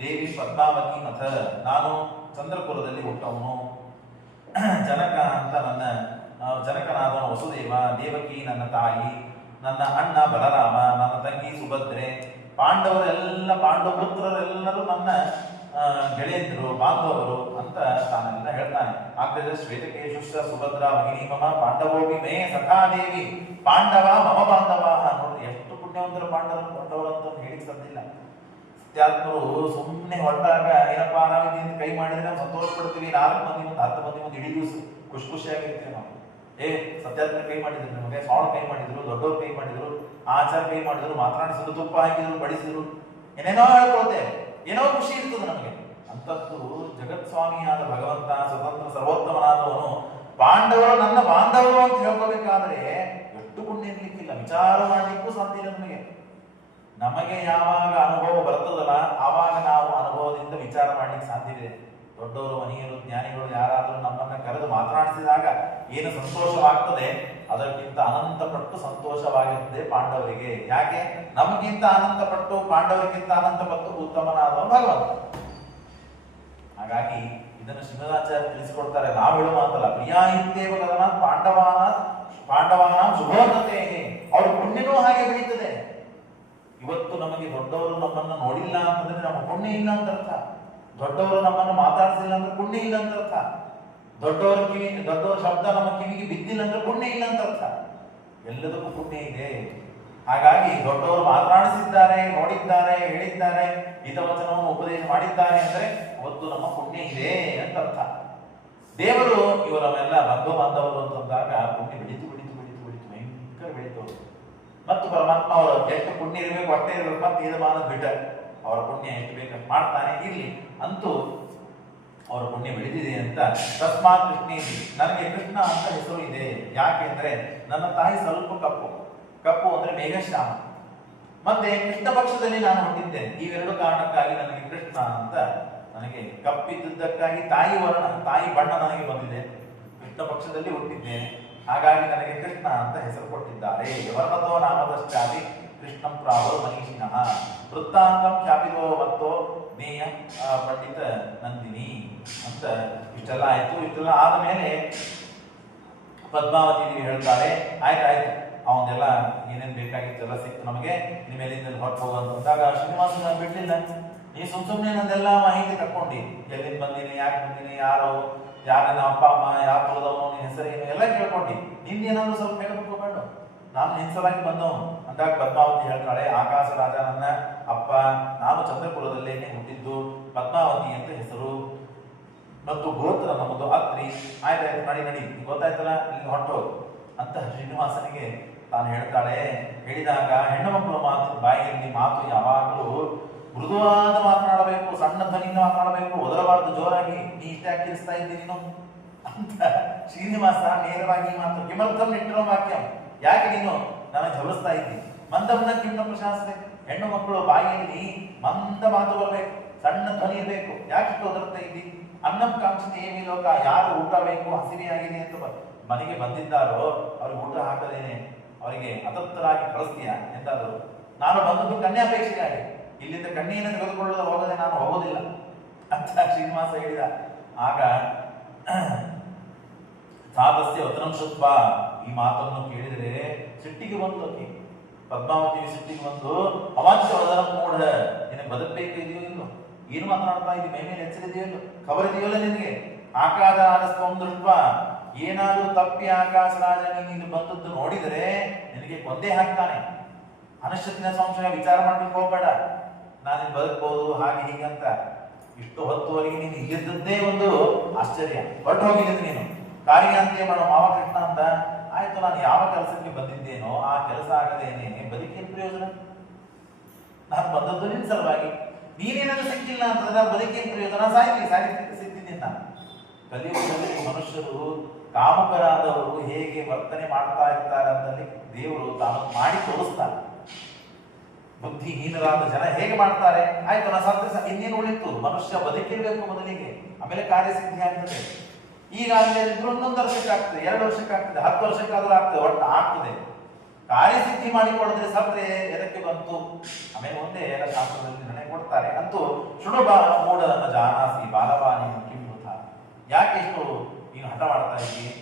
ದೇವಿ ಪದ್ಮಾವತಿ ಮಥ. ನಾನು ಚಂದ್ರಪುರದಲ್ಲಿ ಹುಟ್ಟವನು, ಜನಕ ಅಂತ ನನ್ನ ಜನಕನಾದವನು ವಸುದೇವ, ದೇವಕಿ ನನ್ನ ತಾಯಿ, ನನ್ನ ಅಣ್ಣ ಬಲರಾಮ, ನನ್ನ ತಂಗಿ ಸುಭದ್ರೆ, ಪಾಂಡವರೆಲ್ಲ ಪಾಂಡವ ಪುತ್ರರೆಲ್ಲರೂ ನನ್ನ ಗೆಳೆಯಂದರು ಬಾಂಧವರು ಅಂತ ತಾನೆಲ್ಲ ಹೇಳ್ತಾನೆ. ಆಗ್ತದೆ ಶ್ವೇತಕೇಶುಶ್ಚ ಸುಭದ್ರಾ ಭಗಿನಿ ಮಮ ಪಾಂಡವೋಪಿ ಮೇ ಸಖಾದೇವಿ ಪಾಂಡವ ಮಮ ಬಾಂಧವ. ನೋಡ್ರಿ ಎಷ್ಟು ಪುಣ್ಯವಂತರ ಪಾಂಡವರು ಅಂತ ಹೇಳಿಕ್ ಸಾಧ್ಯವಿಲ್ಲ. ಸತ್ಯಾತ್ಮರು ಸುಮ್ಮನೆ ಹೊರಟಾಗ ಏನಪ್ಪಾ ಆರಾಮಿದೆ ಅಂತ ಕೈ ಮಾಡಿದ್ರೆ ನಾವು ಸಂತೋಷ ಪಡ್ತೀವಿ. 4 ಮಂದಿ ಮುಂದೆ 10 ಮಂದಿ ಮುಂದೆ ಇಡೀ ದಿವಸ ಖುಷಿಯಾಗಿರ್ತೀವಿ ನಾವು. ಸತ್ಯಾತ್ಮ ಕೈ ಮಾಡಿದ್ರು, ನಮಗೆ ಸಾವಳು ಕೈ ಮಾಡಿದ್ರು, ದೊಡ್ಡವ್ರು ಕೈ ಮಾಡಿದ್ರು, ಆಚಾರ ಕೈ ಮಾಡಿದ್ರು, ಮಾತನಾಡಿಸಿದ್ರು, ತುಪ್ಪ ಹಾಕಿದ್ರು, ಬಡಿಸಿದ್ರು, ಏನೇನೋ ಹೇಳ್ಕೊಳ್ತೇವೆ, ಏನೋ ಖುಷಿ ಇರ್ತದೆ ನಮಗೆ. ಅಂತದ್ದು ಜಗತ್ಸ್ವಾಮಿಯಾದ ಭಗವಂತ ಸ್ವತಂತ್ರ ಸರ್ವೋತ್ತಮನಾದವನು ಪಾಂಡವರು ನನ್ನ ಬಾಂಧವರು ಅಂತ ಹೇಳ್ಕೋಬೇಕಾದ್ರೆ ಎಷ್ಟು ಪುಣ್ಯ ಇರ್ಲಿಕ್ಕಿಲ್ಲ, ವಿಚಾರ ಮಾಡ್ಲಿಕ್ಕೂ ಸಾಧ್ಯ ಇಲ್ಲ ನಮಗೆ. ನಮಗೆ ಯಾವಾಗ ಅನುಭವ ಬರ್ತದಲ್ಲ ಆವಾಗ ನಾವು ಅನುಭವದಿಂದ ವಿಚಾರ ಮಾಡ್ಲಿಕ್ಕೆ ಸಾಧ್ಯವಿದೆ. ದೊಡ್ಡವರು, ಮನೆಯರು, ಜ್ಞಾನಿಗಳು ಯಾರಾದರೂ ನಮ್ಮನ್ನ ಕರೆದು ಮಾತನಾಡಿಸಿದಾಗ ಏನು ಸಂತೋಷವಾಗ್ತದೆ ಅದಕ್ಕಿಂತ ಅನಂತಪಟ್ಟು ಸಂತೋಷವಾಗಿರ್ತದೆ ಪಾಂಡವರಿಗೆ. ಯಾಕೆ? ನಮಗಿಂತ ಅನಂತಪಟ್ಟು ಪಾಂಡವರಿಗಿಂತ ಅನಂತಪಟ್ಟು ಉತ್ತಮನಾದವ ಭಗವಂತ. ಹಾಗಾಗಿ ಇದನ್ನು ಶ್ರೀಮದಾಚಾರ್ಯ ತಿಳಿಸಿಕೊಡ್ತಾರೆ. ನಾವು ಹೇಳುವ ಮಾತಲ್ಲ, ಪ್ರಿಯಾಹಿತ್ಯೇವ ಕದನಾತ್ ಪಾಂಡವಾನ ಶುಭೋನ್ನತೆ, ಅವ್ರ ಪುಣ್ಯನೂ ಹಾಗೆ ಬೆಳೀತದೆ. ಇವತ್ತು ನಮಗೆ ದೊಡ್ಡವರು ನಮ್ಮನ್ನ ನೋಡಿಲ್ಲ ಅಂತಂದ್ರೆ ನಮ್ಮ ಪುಣ್ಯ ಇಲ್ಲ ಅಂತ ಅರ್ಥ. ದೊಡ್ಡವರು ನಮ್ಮನ್ನು ಮಾತಾಡಿಸಿಲ್ಲ ಅಂದ್ರೆ ಪುಣ್ಯ ಇಲ್ಲ ಅಂತ ಅರ್ಥ. ದೊಡ್ಡವರ ಶಬ್ದ ನಮ್ಮ ಕಿವಿಗೆ ಬಿದ್ದಿಲ್ಲ ಅಂದ್ರೆ ಪುಣ್ಯ ಇಲ್ಲ ಅಂತ ಅರ್ಥ. ಎಲ್ಲದಕ್ಕೂ ಪುಣ್ಯ ಇದೆ. ಹಾಗಾಗಿ ದೊಡ್ಡವರು ಮಾತನಾಡಿಸಿದ್ದಾರೆ, ನೋಡಿದ್ದಾರೆ, ಹೇಳಿದ್ದಾರೆ, ಹಿತವಚನವನ್ನು ಉಪದೇಶ ಮಾಡಿದ್ದಾರೆ ಅಂದ್ರೆ ಅವತ್ತು ನಮ್ಮ ಪುಣ್ಯ ಇದೆ ಅಂತ ಅರ್ಥ. ದೇವರು ಇವರನ್ನೆಲ್ಲ ಬಂಧು ಬಾಂಧವರು ಅಂತಂದಾಗ ಪುಣ್ಯ ಬೆಳೀತು ಭಯಂಕರ ಬೆಳೀತವರು. ಮತ್ತು ಪರಮಾತ್ಮ ಅವರು ಎಷ್ಟು ಪುಣ್ಯ ಇರಬೇಕು ಅಷ್ಟೇ ಇರಬೇಕು, ಮತ್ತೆ ಯಜಮಾನ ಬಿಟ್ಟ ಅವರ ಪುಣ್ಯ ಎಷ್ಟು ಬೇಕಂತ ಮಾಡ್ತಾನೆ. ಇರ್ಲಿ, ಅಂತೂ ಅವರ ಪುಣ್ಯ ಬೆಳೆದಿದೆ ಅಂತ. ತಸ್ಮಾತ್ ಕೃಷ್ಣ, ನನಗೆ ಕೃಷ್ಣ ಅಂತ ಹೆಸರು ಇದೆ. ಯಾಕೆಂದ್ರೆ ನನ್ನ ತಾಯಿ ಸ್ವಲ್ಪ ಕಪ್ಪು ಅಂದ್ರೆ ಮೇಘಶ್ಯಾಮ, ಮತ್ತೆ ಕೃಷ್ಣ ಪಕ್ಷದಲ್ಲಿ ನಾನು ಹುಟ್ಟಿದ್ದೇನೆ. ಇವೆರಡು ಕಾರಣಕ್ಕಾಗಿ ನನಗೆ ಕೃಷ್ಣ ಅಂತ, ನನಗೆ ಕಪ್ಪಿದ್ದಕ್ಕಾಗಿ ತಾಯಿ ಬಣ್ಣ ನನಗೆ ಬಂದಿದೆ. ಕೃಷ್ಣ ಪಕ್ಷದಲ್ಲಿ ಹುಟ್ಟಿದ್ದೇನೆ, ಹಾಗಾಗಿ ನನಗೆ ಕೃಷ್ಣ ಅಂತ ಹೆಸರು ಕೊಟ್ಟಿದ್ದಾರೆ. ವರ್ಣತೋ ನಾಮದಶ್ಚಾಪಿ ಕೃಷ್ಣಂ ಪ್ರಾವೋ ಮನೀಷಿನಃ ವೃತ್ತಾಂತಂ ಖ್ಯಾಪಿತೋ ಮತ್ತೋ ಜ್ಞೇಯ ಪಂಡಿತ ನಂದಿನಿ ಅಂತ ಇಷ್ಟೆಲ್ಲ ಆಯ್ತು. ಇಷ್ಟೆಲ್ಲ ಆದಮೇಲೆ ಪದ್ಮಾವತಿ ದೇವಿ ಹೇಳ್ತಾರೆ, ಆಯ್ತಾಯ್ತು, ಅವನ್ನೆಲ್ಲ ಏನೇನ್ ಬೇಕಾಗಿತ್ತೆಲ್ಲ ಸಿಕ್ತು ನಮಗೆ, ನಿಮ್ಮೆಲ್ಲಿಂದ ಹೊರಟು ಹೋಗುವಂತಾಗ ಶ್ರೀನಿವಾಸನ ಬಿಡ್ಲಿಲ್ಲ. ನೀ ಸುಮ್ಮನೆ ನಂದೆಲ್ಲ ಮಾಹಿತಿ ತಕ್ಕೊಂಡಿ, ಎಲ್ಲಿಂದ ಬಂದೀನಿ, ಯಾಕೆ ಬಂದೀನಿ, ಯಾರ ಅಪ್ಪ ಅಮ್ಮ, ಯಾವ ಕುಲದವನು, ನಿನ್ನ ಹೆಸರೇನು ಎಲ್ಲ ಕೇಳ್ಕೊಂಡಿ, ನಿಂದೇನಾದ್ರು ಸ್ವಲ್ಪ ಹೇಳ್ಬೇಕಬೇಡ, ನಾನು ನಿನ್ಸಲಾಗಿ ಬಂದವನು ಅಂದಾಗ ಪದ್ಮಾವತಿ ಹೇಳ್ತಾಳೆ, ಆಕಾಶ ರಾಜ ನನ್ನ ಅಪ್ಪ, ನಾನು ಚಂದ್ರಪುರದಲ್ಲೇನೆ ಹುಟ್ಟಿದ್ದು, ಪದ್ಮಾವತಿ ಅಂತ ಹೆಸರು, ಮತ್ತು ಗೋತ್ರ ನಮ್ಮದು ಅತ್ರಿ. ಆಯ್ತಾಯ್ತು, ನಡಿ ಗೊತ್ತಾಯ್ತಲ್ಲ, ಇಲ್ಲಿ ಹೊರಟೋದು ಅಂತ ಶ್ರೀನಿವಾಸನಿಗೆ ತಾನು ಹೇಳ್ತಾಳೆ. ಹೇಳಿದಾಗ ಹೆಣ್ಣು ಮಕ್ಕಳು ಬಾಯಿಯಲ್ಲಿ ಮಾತು ಯಾವಾಗಲೂ ಮೃದುವಾದ ಮಾತನಾಡಬೇಕು, ಸಣ್ಣ ಧ್ವನಿಯಿಂದ ಮಾತನಾಡಬೇಕು, ಒದರಬಾರದು ಜೋರಾಗಿ. ನೀ ಇಷ್ಟೇ ಅಕ್ಕಿರಿಸ್ತಾ ಇದ್ದೀನಿ ನೀನು ಅಂತ ಶ್ರೀನಿವಾಸ ನೇರವಾಗಿ ಮಾತು. ಕಿಮರ್ಥಂ ನಿಟ್ಟಿರೋ ವಾಕ್ಯ, ಯಾಕೆ ನೀನು ನನಗೆ ಝಬಸ್ತಾ ಇದ್ದಿ? ಮಂದವನ್ನ ಕಿನ್ನ ಪ್ರಶಾಸನೆ, ಹೆಣ್ಣು ಮಕ್ಕಳು ಬಾಯಿಯಲ್ಲಿ ಮಂದ ಮಾತು ಬರಬೇಕು, ಸಣ್ಣ ಧ್ವನಿ ಇರಬೇಕು. ಯಾಕೆ ಒದರ್ತಾ ಇದ್ದಿ? ಅನ್ನಂ ಕಾಂಕ್ಷಿತ ಏಮಿ ಲೋಕ, ಯಾರು ಊಟ ಬೇಕು ಹಸಿವೆಯಾಗಿದೆ ಅಂತ ಮನೆಗೆ ಬಂದಿದ್ದಾರೋ ಅವ್ರಿಗೆ ಊಟ ಹಾಕದೇನೆ ಅವರಿಗೆ ಅತೃಪ್ತರಾಗಿ ಕಳಿಸ್ತೀಯ ಎಂದಾದರು? ನಾನು ಬಂದದ್ದು ಕನ್ಯಾಪೇಕ್ಷೆಗಾಗಿ, ಇಲ್ಲಿಂದ ಕನ್ಯೆಯನ್ನು ತೆಗೆದುಕೊಳ್ಳಲು ಹೋಗದೆ ನಾನು ಹೋಗೋದಿಲ್ಲ ಅಂತ ಶ್ರೀನಿವಾಸ ಹೇಳಿದ. ಆಗ ಸಾದಸ್ಯ ವಚನಂ ಶುತ್ವ, ಈ ಮಾತನ್ನು ಕೇಳಿದರೆ ಸಿಟ್ಟಿಗೆ ಬಂದು ಪದ್ಮಾವತಿ ಸಿಟ್ಟಿಗೆ ಬಂದು, ಅವಾಂಶ ವದನ ಮೂಢ, ನಿನಗೆ ಬದುಕಬೇಕು ಇದೆಯೋ ಇಲ್ಲೋ, ಏನು ಮಾತನಾಡ್ತಾ ಇದ್ದೀವಿ, ಮೇಲೆ ಎಚ್ಚರಿದೆಯಲ್ಲ, ಖಬರ್ ಇದೆಯಲ್ಲ ನಿನಗೆ? ಆಕಾಶ ರಾಜಸ್ವ, ಏನಾದರೂ ತಪ್ಪಿ ಆಕಾಶ ರಾಜ ನೀನು ಬಂದದ್ದು ನೋಡಿದರೆ ನಿನಗೆ ಕೊಂದೇ ಹಾಕ್ತಾನೆ. ಅನಶ್ಯತಿನ ಸಂಶಯ ವಿಚಾರ ಮಾಡ್ಲಿಕ್ಕೆ ಹೋಗ್ಬೇಡ, ನಾನು ಬದುಕಬಹುದು ಹಾಗೆ ಹೀಗಂತ. ಇಷ್ಟು ಹೊತ್ತುವರೆಗೆ ನೀನು ಇಲ್ಲಿದ್ದದ್ದೇ ಒಂದು ಆಶ್ಚರ್ಯ, ಹೊರಟು ಹೋಗಿದ್ದ ನೀನು ಕಾರ್ಯ ಅಂತೆ ಮಾಡೋ ಮಾವ ಕೃಷ್ಣ ಅಂತ. ಆಯ್ತು, ನಾನು ಯಾವ ಕೆಲಸಕ್ಕೆ ಬಂದಿದ್ದೇನೋ ಆ ಕೆಲಸ ಆಗದೇನೆ ಬದುಕೇನು ಪ್ರಯೋಜನ? ನಾನು ಬಂದದ್ದು ನಿನ್ನ ಸಲುವಾಗಿ, ನೀನೇನಾದ್ರೂ ಸಿಕ್ಕಿಲ್ಲ ಅಂತಂದ್ರೆ ಬದುಕೇನು ಪ್ರಯೋಜನ? ಸಿಕ್ತಿದ್ದೀನಿ ನಾನು. ಕಲಿಯುಗದಲ್ಲಿ ಮನುಷ್ಯರು ಕಾಮಕರಾದವರು ಹೇಗೆ ವರ್ತನೆ ಮಾಡ್ತಾ ಇರ್ತಾರೆ ಅಂತಲ್ಲಿ ದೇವರು ತಾನು ಮಾಡಿ ತೋರಿಸ್ತಾನೆ. ಬುದ್ಧಿಹೀನರಾದ ಜನ ಹೇಗೆ ಮಾಡ್ತಾರೆ? ಆಯ್ತು, ನಾ ಸತ್ಯ ಇನ್ನೇನು ಉಳಿತು? ಮನುಷ್ಯ ಬದುಕಿರ್ಬೇಕು ಮೊದಲಿಗೆ, ಆಮೇಲೆ ಕಾರ್ಯಸಿದ್ಧಿ ಆಗ್ತದೆ. ಈಗಾಗಲೇ ಇದ್ರು 1 ವರ್ಷಕ್ಕೆ ಆಗ್ತದೆ, 2 ವರ್ಷಕ್ಕೆ ಆಗ್ತದೆ, 10 ವರ್ಷಕ್ಕಾದ್ರೂ ಆಗ್ತದೆ, ಒಟ್ಟು ಆಗ್ತದೆ. ಕಾರ್ಯಸಿದ್ಧಿ ಮಾಡಿಕೊಳ್ಳದ್ರೆ ಸತ್ರೆ ಎದಕ್ಕೆ ಬಂತು? ಆಮೇಲೆ ಮುಂದೆ ಎಲ್ಲ ಶಾಸ್ತ್ರದಲ್ಲಿ ನಿರ್ಣಯ ಕೊಡ್ತಾರೆ. ಅಂತೂ ಶೃಣು ಮೂಢ ಜಾನಾಸಿ ಬಾಲವಾನಿ ಕಿಂಬುತ, ಯಾಕೆ ಇಷ್ಟು ನೀನು ಹಠ ಮಾಡ್ತಾ ಇದ್ದೀವಿ?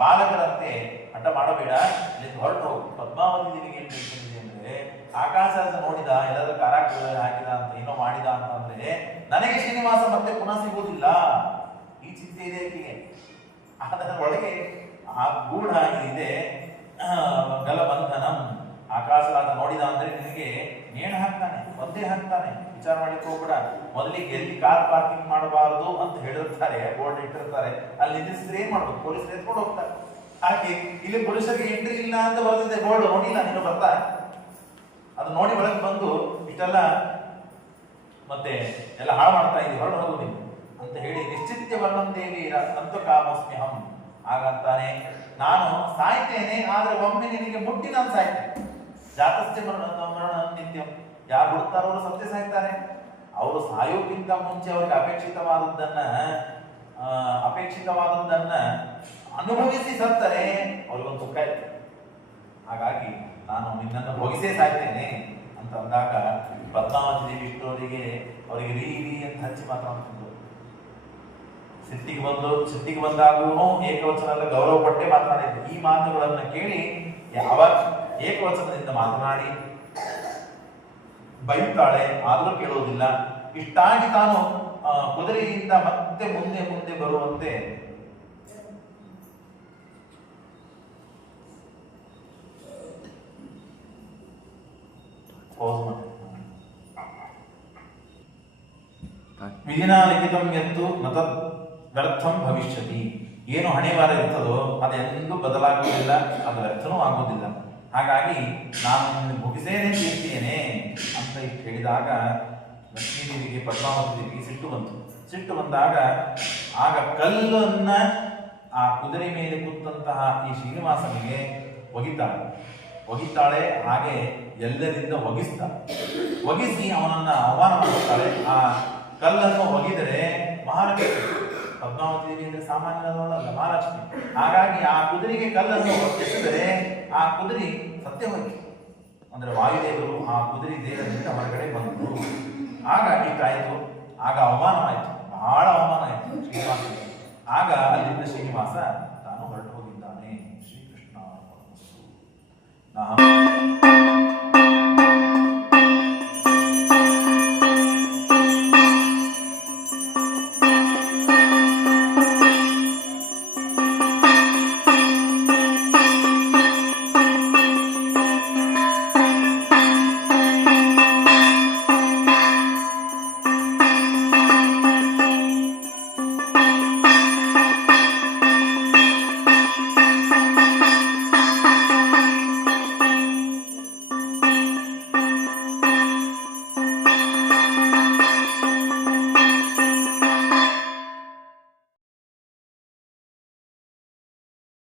ಬಾಲಕರಂತೆ ಹಠ ಮಾಡಬೇಡ, ಇಲ್ಲಿಂದ ಹೊರಟು ಹೋಗು. ಪದ್ಮಾವತಿ ದೇವಿಗೆ ಏನ್ ಬೇಕಿದೆ ಅಂದ್ರೆ, ಆಕಾಶ ನೋಡಿದ, ಎಲ್ಲರೂ ಕಾರಾಗ್ರಹ ಹಾಕಿದ ಅಂತ ಏನೋ ಮಾಡಿದ ಅಂತಂದ್ರೆ ನನಗೆ ಶ್ರೀನಿವಾಸ ಮತ್ತೆ ಪುನಃ ಸಿಗುವುದಿಲ್ಲ, ಈ ಚಿಂತೆ ಇದೆ ಆಕೆಗೆ. ಅದರ ಒಳಗೆ ಆ ಗೂಢ ಇದೆ, ಗಲಬಂಧನಂ. ಆಕಾಶರಾಜ ನೋಡಿದ ಅಂದ್ರೆ ನಿನಗೆ ನೇಣು ಹಾಕ್ತಾನೆ, ಒಂದೇ ಹಾಕ್ತಾನೆ, ವಿಚಾರ ಮಾಡ್ಲಿಕ್ಕೆ ಹೋಗ್ಬೇಡ. ಮೊದಲಿಗೆ ಎಲ್ಲಿ ಕಾರ್ ಪಾರ್ಕಿಂಗ್ ಮಾಡಬಾರದು ಅಂತ ಹೇಳಿರ್ತಾರೆ, ಬೋರ್ಡ್ ಇಟ್ಟಿರ್ತಾರೆ, ಅಲ್ಲಿ ನಿಲ್ಲಿಸಿದ್ರೆ ಏನ್ ಮಾಡ್ಬೇಕು? ಪೊಲೀಸರು ಎತ್ಕೊಂಡು ಹೋಗ್ತಾರೆ. ಹಾಗೆ ಇಲ್ಲಿ ಪುರುಷರಿಗೆ ಎಂಟ್ರಿ ಇಲ್ಲ ಅಂತ ಬರ್ತಿದೆ ಬೋರ್ಡ್, ನೋಡಿಲ್ಲ ನೀನು ಬರ್ತಾ? ಅದು ನೋಡಿ ಒಳಗೆ ಬಂದು ಇಷ್ಟೆಲ್ಲ ಮತ್ತೆ ಎಲ್ಲ ಹಾಳು ಮಾಡ್ತಾ ಇದ್ದೀವಿ, ಹೊರಡು ಹೋಗು ನೀವು ಅಂತ ಹೇಳಿ ನಿಶ್ಚಿತ್ಯ ವರ್ಣಂ ದೇವಿ ಸಂತು ಕಾಮೋಸ್ಮ್ಯಹಂ. ಹಾಗಂತಾನೆ, ನಾನು ಸಾಯ್ತೇನೆ, ಆದ್ರೆ ಒಮ್ಮೆ ನಿನಗೆ ಮುಟ್ಟಿ ನಾನು ಸಾಯ್ತೇನೆ. ಜಾತಸ್ಯ ಮರಣ ನಿತ್ಯಂ, ಯಾರು ಹುಡ್ತಾರೋ ಅವರು ಸತ್ಯ ಸಾಯ್ತಾರೆ. ಅವರು ಸಾಯೋಕ್ಕಿಂತ ಮುಂಚೆ ಅವರಿಗೆ ಅಪೇಕ್ಷಿತವಾದದ್ದನ್ನ ಅನುಭವಿಸಿ ಸತ್ತರೆ ಅವ್ರಿಗೊಂದು ಸುಖ ಇತ್ತು. ಹಾಗಾಗಿ ನಾನು ನಿನ್ನನ್ನು ಭೋಗಿಸೇ ಸಾಯ್ತೇನೆ ಅಂತ ಅಂದಾಗ ಪದ್ಮಾವತಿ ದೇವಿ ಇಷ್ಟೋರಿಗೆ ಅವರಿಗೆ ರೀ ಅಂತ ಹಚ್ಚಿ ಮಾತಾಡ್ತಿದ್ರು. ಸಿಟ್ಟಿಗೆ ಬಂದಾಗೂ ಏಕವಚನದ ಗೌರವ ಪಟ್ಟೆ ಮಾತನಾಡಿದ್ರು. ಈ ಮಾತುಗಳನ್ನ ಕೇಳಿ ಯಾವ ಏಕವಚನದಿಂದ ಮಾತನಾಡಿ ಬೈತಾಳೆ, ಆದರೂ ಕೇಳುವುದಿಲ್ಲ. ಇಷ್ಟಾಗಿ ತಾನು ಕುದುರೆಯಿಂದ ಮತ್ತೆ ಮುಂದೆ ಬರುವಂತೆ ವಿಧಿನ ಲಿಖಿತಂ ಎತ್ತು ನತದ್ ವ್ಯರ್ಥಂ ಭವಿಷ್ಯತಿ. ಏನು ಹಣೆವಾರ ಇರ್ತದೋ ಅದೆಂದೂ ಬದಲಾಗುವುದಿಲ್ಲ, ಅದು ವ್ಯರ್ಥನೂ ಆಗುವುದಿಲ್ಲ. ಹಾಗಾಗಿ ನಾನು ಮುಗಿಸೇನೆ ತೀರ್ತಿಯೇನೆ ಅಂತ ಹೇಳಿದಾಗ ಲಕ್ಷ್ಮೀದೇವಿಗೆ ಪದ್ಮಾವತಿ ದೇವಿಗೆ ಸಿಟ್ಟು ಬಂದಾಗ ಆಗ ಕಲ್ಲನ್ನ ಆ ಕುದುರೆ ಮೇಲೆ ಕೂತಂತಹ ಈ ಶ್ರೀನಿವಾಸನಿಗೆ ಒಗಿತಾಳೆ. ಹಾಗೆ ಎಲ್ಲರಿಂದ ಒಗಿಸಿ ಅವನನ್ನ ಅವಮಾನ ಮಾಡುತ್ತಾಳೆ. ಆ ಕಲ್ಲನ್ನು ಒಗಿದರೆ ಮಹಾಲಕ್ಷ್ಮಿ, ಪದ್ಮಾವತಿ ದೇವಿ ಅಂದ್ರೆ ಸಾಮಾನ್ಯದವಳಲ್ಲ, ಮಹಾಲಕ್ಷ್ಮಿ. ಹಾಗಾಗಿ ಆ ಕುದುರೆಗೆ ಕಲ್ಲನ್ನು ಎಸೆದರೆ ಆ ಕುದುರೆ ಸತ್ಯ ಹೋಯಿತು. ಅಂದ್ರೆ ವಾಯುದೇವರು ಆ ಕುದುರೆ ದೇಹದಿಂದ ಹೊರಗಡೆ ಬಂದರು. ಆಗ ಇಷ್ಟಾಯ್ತು. ಆಗ ಅವಮಾನವಾಯಿತು, ಬಹಳ ಅವಮಾನ ಆಯಿತು ಶ್ರೀನಿವಾಸನಿಗೆ. ಆಗ ಅಲ್ಲಿಂದ ಶ್ರೀನಿವಾಸ ತಾನು ಹೊರಟು ಹೋಗಿದ್ದಾನೆ. ಶ್ರೀಕೃಷ್ಣ.